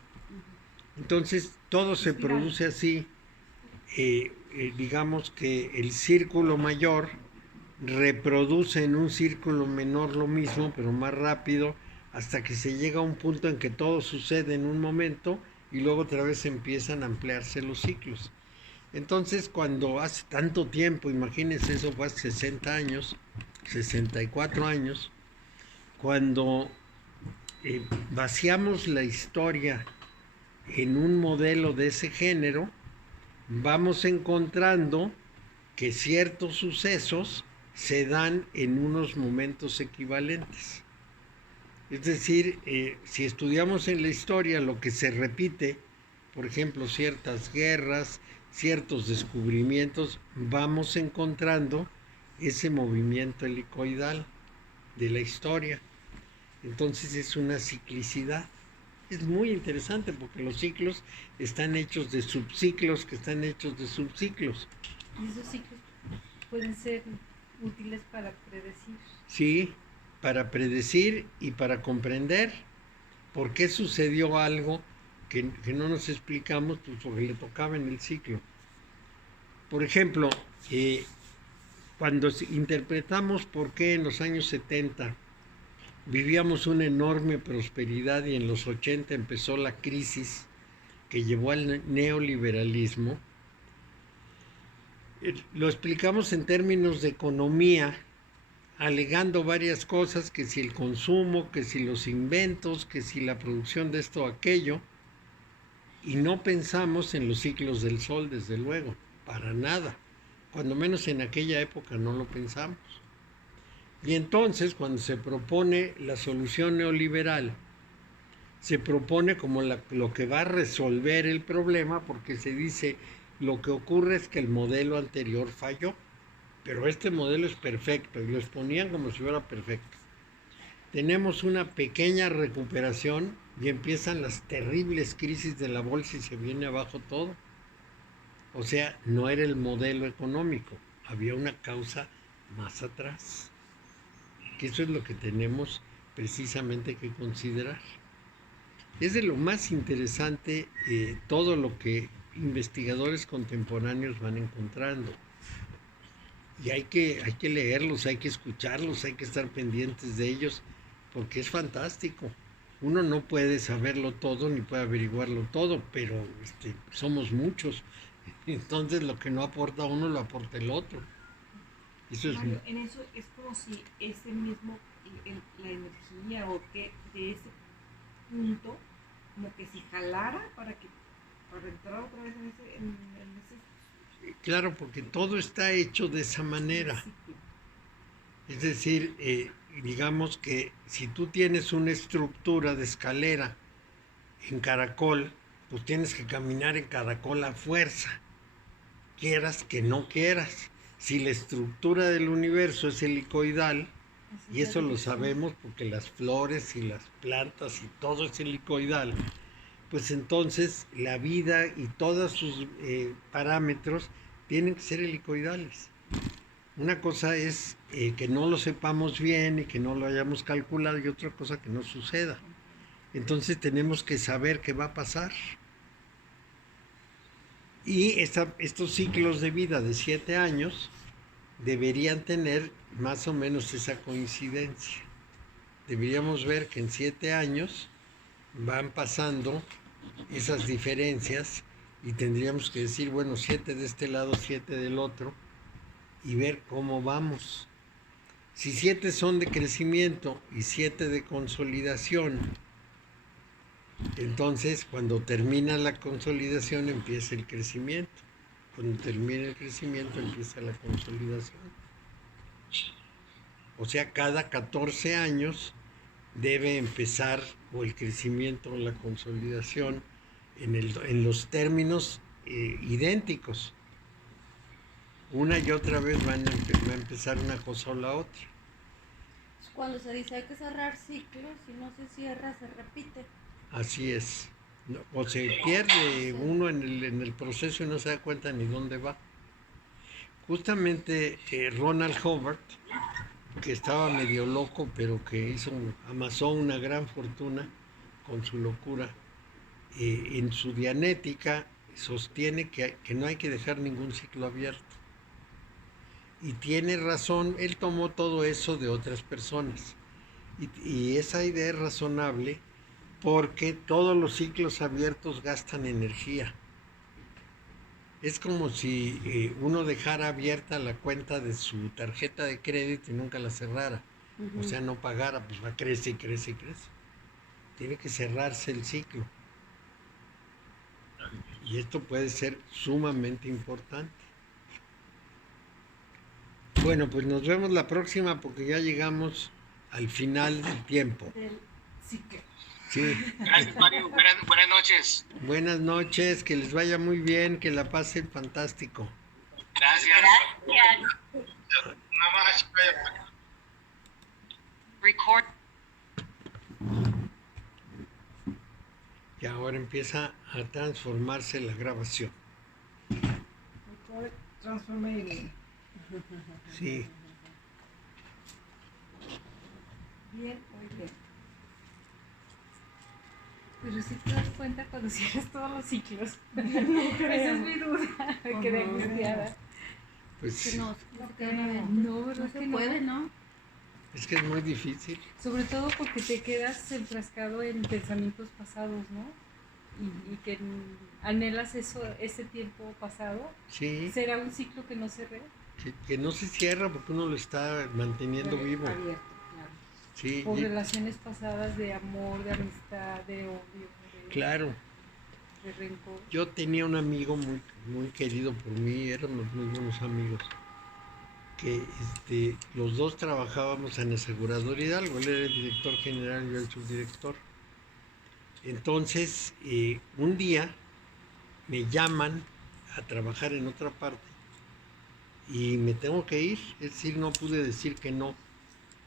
Entonces, todo se produce así. Digamos que el círculo mayor reproduce en un círculo menor lo mismo, pero más rápido, hasta que se llega a un punto en que todo sucede en un momento y luego otra vez empiezan a ampliarse los ciclos. Entonces, cuando hace tanto tiempo, imagínense, eso fue hace 60 años, 64 años, cuando vaciamos la historia en un modelo de ese género, vamos encontrando que ciertos sucesos se dan en unos momentos equivalentes. Es decir, si estudiamos en la historia lo que se repite, por ejemplo, ciertas guerras, ciertos descubrimientos, vamos encontrando ese movimiento helicoidal de la historia. Entonces es una ciclicidad. Es muy interesante porque los ciclos están hechos de subciclos que están hechos de subciclos. ¿Y esos ciclos pueden ser útiles para predecir? Sí, para predecir y para comprender por qué sucedió algo que no nos explicamos, pues porque le tocaba en el ciclo. Por ejemplo, cuando interpretamos por qué en los años 70 vivíamos una enorme prosperidad y en los 80 empezó la crisis que llevó al neoliberalismo, lo explicamos en términos de economía, alegando varias cosas, que si el consumo, que si los inventos, que si la producción de esto o aquello, y no pensamos en los ciclos del sol, desde luego, para nada. Cuando menos en aquella época no lo pensamos. Y entonces, cuando se propone la solución neoliberal, se propone como lo que va a resolver el problema, porque se dice, lo que ocurre es que el modelo anterior falló, pero este modelo es perfecto, y lo exponían como si fuera perfecto. Tenemos una pequeña recuperación y empiezan las terribles crisis de la bolsa y se viene abajo todo. O sea, no era el modelo económico, había una causa más atrás. Que eso es lo que tenemos precisamente que considerar. Es de lo más interesante todo lo que investigadores contemporáneos van encontrando. Y hay que leerlos, hay que escucharlos, hay que estar pendientes de ellos, porque es fantástico. Uno no puede saberlo todo ni puede averiguarlo todo, pero somos muchos. Entonces lo que no aporta uno lo aporta el otro. Eso Mario, es... en eso es como si ese mismo, la energía o que de ese punto, como que si jalara para entrar otra vez en ese Claro, porque todo está hecho de esa manera. Es decir, digamos que si tú tienes una estructura de escalera en caracol, pues tienes que caminar en caracol a fuerza, quieras que no quieras. Si la estructura del universo es helicoidal, y eso lo sabemos porque las flores y las plantas y todo es helicoidal, pues entonces la vida y todos sus parámetros tienen que ser helicoidales. Una cosa es que no lo sepamos bien y que no lo hayamos calculado, y otra cosa que no suceda. Entonces tenemos que saber qué va a pasar. Y estos ciclos de vida de 7 años deberían tener más o menos esa coincidencia. Deberíamos ver que en 7 años van pasando esas diferencias y tendríamos que decir, bueno, 7 de este lado, 7 del otro, y ver cómo vamos. Si 7 son de crecimiento y 7 de consolidación, entonces cuando termina la consolidación empieza el crecimiento. Cuando termina el crecimiento empieza la consolidación. O sea, cada 14 años debe empezar o el crecimiento o la consolidación en los términos idénticos. Una y otra vez va a empezar una cosa o la otra. Cuando se dice hay que cerrar ciclos, si no se cierra, se repite. Así es. O se pierde uno en el proceso y no se da cuenta ni dónde va. Justamente Ronald Howard, que estaba medio loco, pero que amasó una gran fortuna con su locura, en su Dianética sostiene que no hay que dejar ningún ciclo abierto. Y tiene razón, él tomó todo eso de otras personas. Y esa idea es razonable porque todos los ciclos abiertos gastan energía. Es como si uno dejara abierta la cuenta de su tarjeta de crédito y nunca la cerrara. O sea, no pagara, pues va, crece y crece y crece. Tiene que cerrarse el ciclo. Y esto puede ser sumamente importante. Bueno, pues nos vemos la próxima porque ya llegamos al final del tiempo. del ciclo. Sí. Gracias, Mario. Buenas noches. Buenas noches, que les vaya muy bien, que la pasen fantástico. Gracias. Nada más. Record. Y ahora empieza a transformarse la grabación. Transformating. Sí. Bien, muy bien. Pero si te das cuenta cuando cierras todos los ciclos. No Esa es creo. mi duda. Me quedé No, angustiada. Pues Que no, No se queda creo. No, no ¿verdad se que no? puede, ¿no? es que es muy difícil. Sobre todo porque te quedas enfrascado en pensamientos pasados, ¿no? Y que anhelas eso, ese tiempo pasado. Sí, ¿Será un ciclo que no cerré? que no se cierra porque uno lo está manteniendo vivo. Abierto, claro. Sí, Por relaciones pasadas de amor, de amistad, de odio, claro. de rencor. Yo tenía un amigo muy, muy querido por mí, éramos muy buenos amigos, que los dos trabajábamos en Asegurador Hidalgo, él era el director general y yo el subdirector. Entonces, un día me llaman a trabajar en otra parte y me tengo que ir, es decir, no pude decir que no.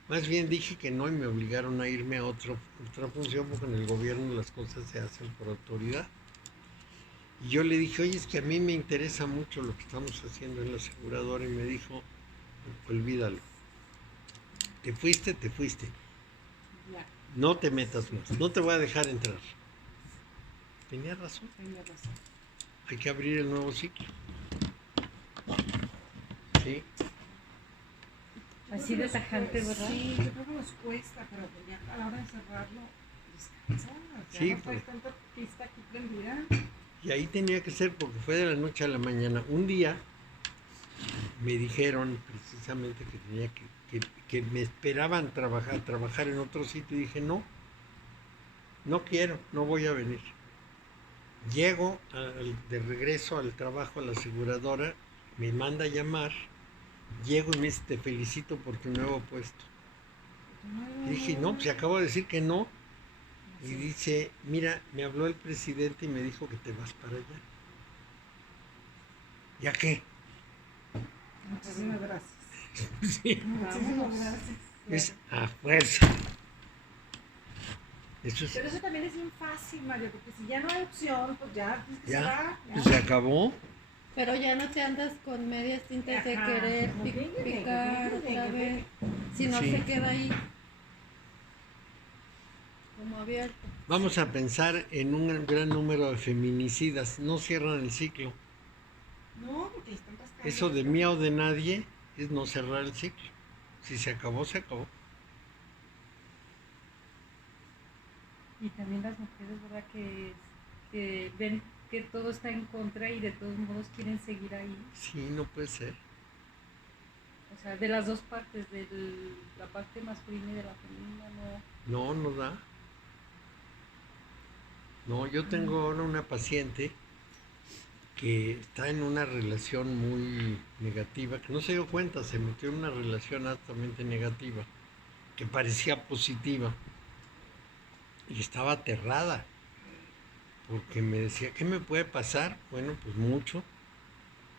Más bien dije que no y me obligaron a irme a otra función porque en el gobierno las cosas se hacen por autoridad. Y yo le dije, oye, es que a mí me interesa mucho lo que estamos haciendo en la aseguradora. Y me dijo, olvídalo. Te fuiste. Ya, No te metas más. No te voy a dejar entrar. Tenía razón. tenía razón. Hay que abrir el nuevo ciclo. Sí. Así de tajante, ¿verdad? Sí, yo creo que nos cuesta, pero ya a la hora de cerrarlo, descansa. Ya Sí, no traes tanta pista aquí prendida. Y ahí tenía que ser porque fue de la noche a la mañana. Un día me dijeron precisamente que tenía que me esperaban trabajar en otro sitio y dije, no quiero, no voy a venir. Llego de regreso al trabajo a la aseguradora, me manda a llamar, llego y me dice, te felicito por tu nuevo puesto. Y dije, no, pues acabo de decir que no. Y dice, mira, me habló el presidente y me dijo que te vas para allá. ¿Ya qué? Muchísimas gracias. Sí, Muchísimas gracias. es a fuerza. Eso es, Pero eso también es bien fácil, Mario, porque si ya no hay opción, pues ya tienes que ya, cerrar, pues se acabó. Pero ya no te andas con medias tintas de Ajá, querer como que picar llegue, otra que vez. Si no Sí. se queda ahí como abierto. Vamos a pensar en un gran número de feminicidas. No cierran el ciclo. No, porque le están rascando. Eso de mí o de nadie es no cerrar el ciclo. Si se acabó, se acabó. Y también las mujeres, ¿verdad? Que ven que todo está en contra y de todos modos quieren seguir ahí. Sí, no puede ser. O sea, de las dos partes, de la parte masculina y de la femenina, no. No da. No, yo tengo ahora una paciente que está en una relación muy negativa, que no se dio cuenta, se metió en una relación altamente negativa, que parecía positiva. Y estaba aterrada, porque me decía, ¿qué me puede pasar? Bueno, pues mucho.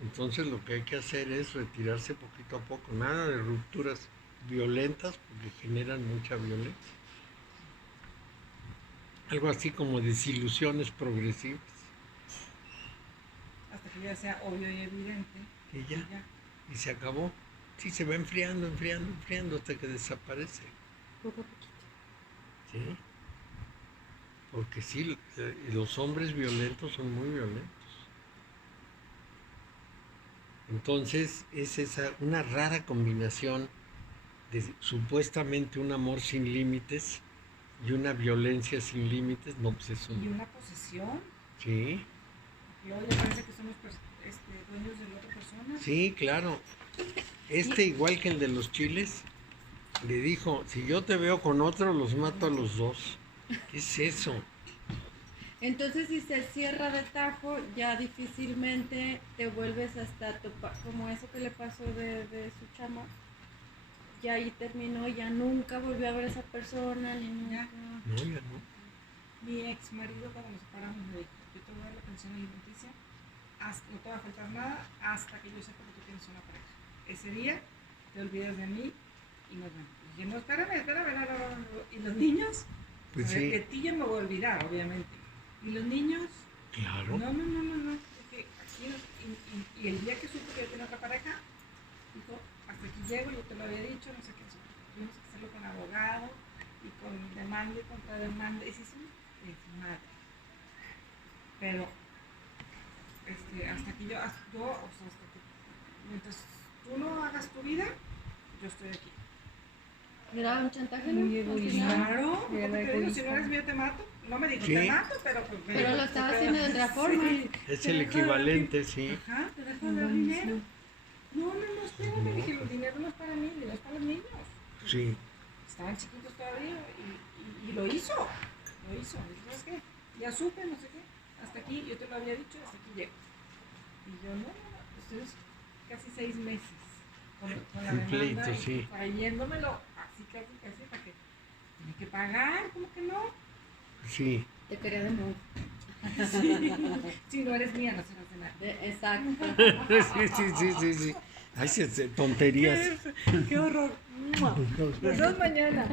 Entonces lo que hay que hacer es retirarse poquito a poco, nada de rupturas violentas, porque generan mucha violencia. Algo así como desilusiones progresivas. Hasta que ya sea obvio y evidente. Y ya, y se acabó. Sí, se va enfriando hasta que desaparece. Poco a poquito. ¿Sí? Porque sí, los hombres violentos son muy violentos. Entonces es una rara combinación de supuestamente un amor sin límites y una violencia sin límites. No, pues eso. Y una posesión. Sí, Luego ya parece que somos dueños de la otra persona. sí, claro. Igual que el de los chiles, le dijo, si yo te veo con otro, los mato a los dos. ¿Qué es eso? Entonces, si se cierra de tajo, ya difícilmente te vuelves hasta topar, como eso que le pasó de su chama. Ya ahí terminó, ya nunca volvió a ver a esa persona, ni nunca. No, ya no. Mi ex marido, cuando nos separamos, me dijo, yo te voy a dar la pensión alimenticia, no te va a faltar nada hasta que yo sepa que tú tienes una pareja. Ese día te olvidas de mí y nos vemos. Y dije, no, espérame. ¿Y los niños? Pues A ver, sí. de ti ya me voy a olvidar, obviamente. ¿Y los niños? Claro. No. Dije, aquí y el día que supe que yo tenía otra pareja, dijo, hasta aquí llego, yo te lo había dicho, no sé qué. Tuvimos que hacerlo con abogado y con demanda y contrademanda. Y sí, es madre. pero hasta que yo, o sea, hasta que mientras tú no hagas tu vida, yo estoy aquí. Era un chantaje, Muy ¿no? egoísta. Claro, Era ¿cómo te digo? Si egoísta. no eres mío te mato. No me dijo Sí. te mato, pero pues me Pero dijo, lo estaba te- haciendo de otra forma. Sí. Es el equivalente, sí. Ajá, te dejo de dar dinero. No, espérame, dije, el dinero no es para mí, el dinero es para los niños. Sí. Estaban chiquitos todavía y lo hizo. Dice, ¿sabes qué? Ya supe, no sé qué. Hasta aquí, yo te lo había dicho, hasta aquí llego. Y yo, no, ustedes casi 6 meses con la Un demanda pleito, y sí. trayéndomelo así casi, para que tiene que pagar, ¿cómo que no? Sí. Te quería de nuevo. Sí. Si no eres mía, no serás de nadie. Exacto. Sí. Ay, tonterías. Qué horror. Nos vemos mañana.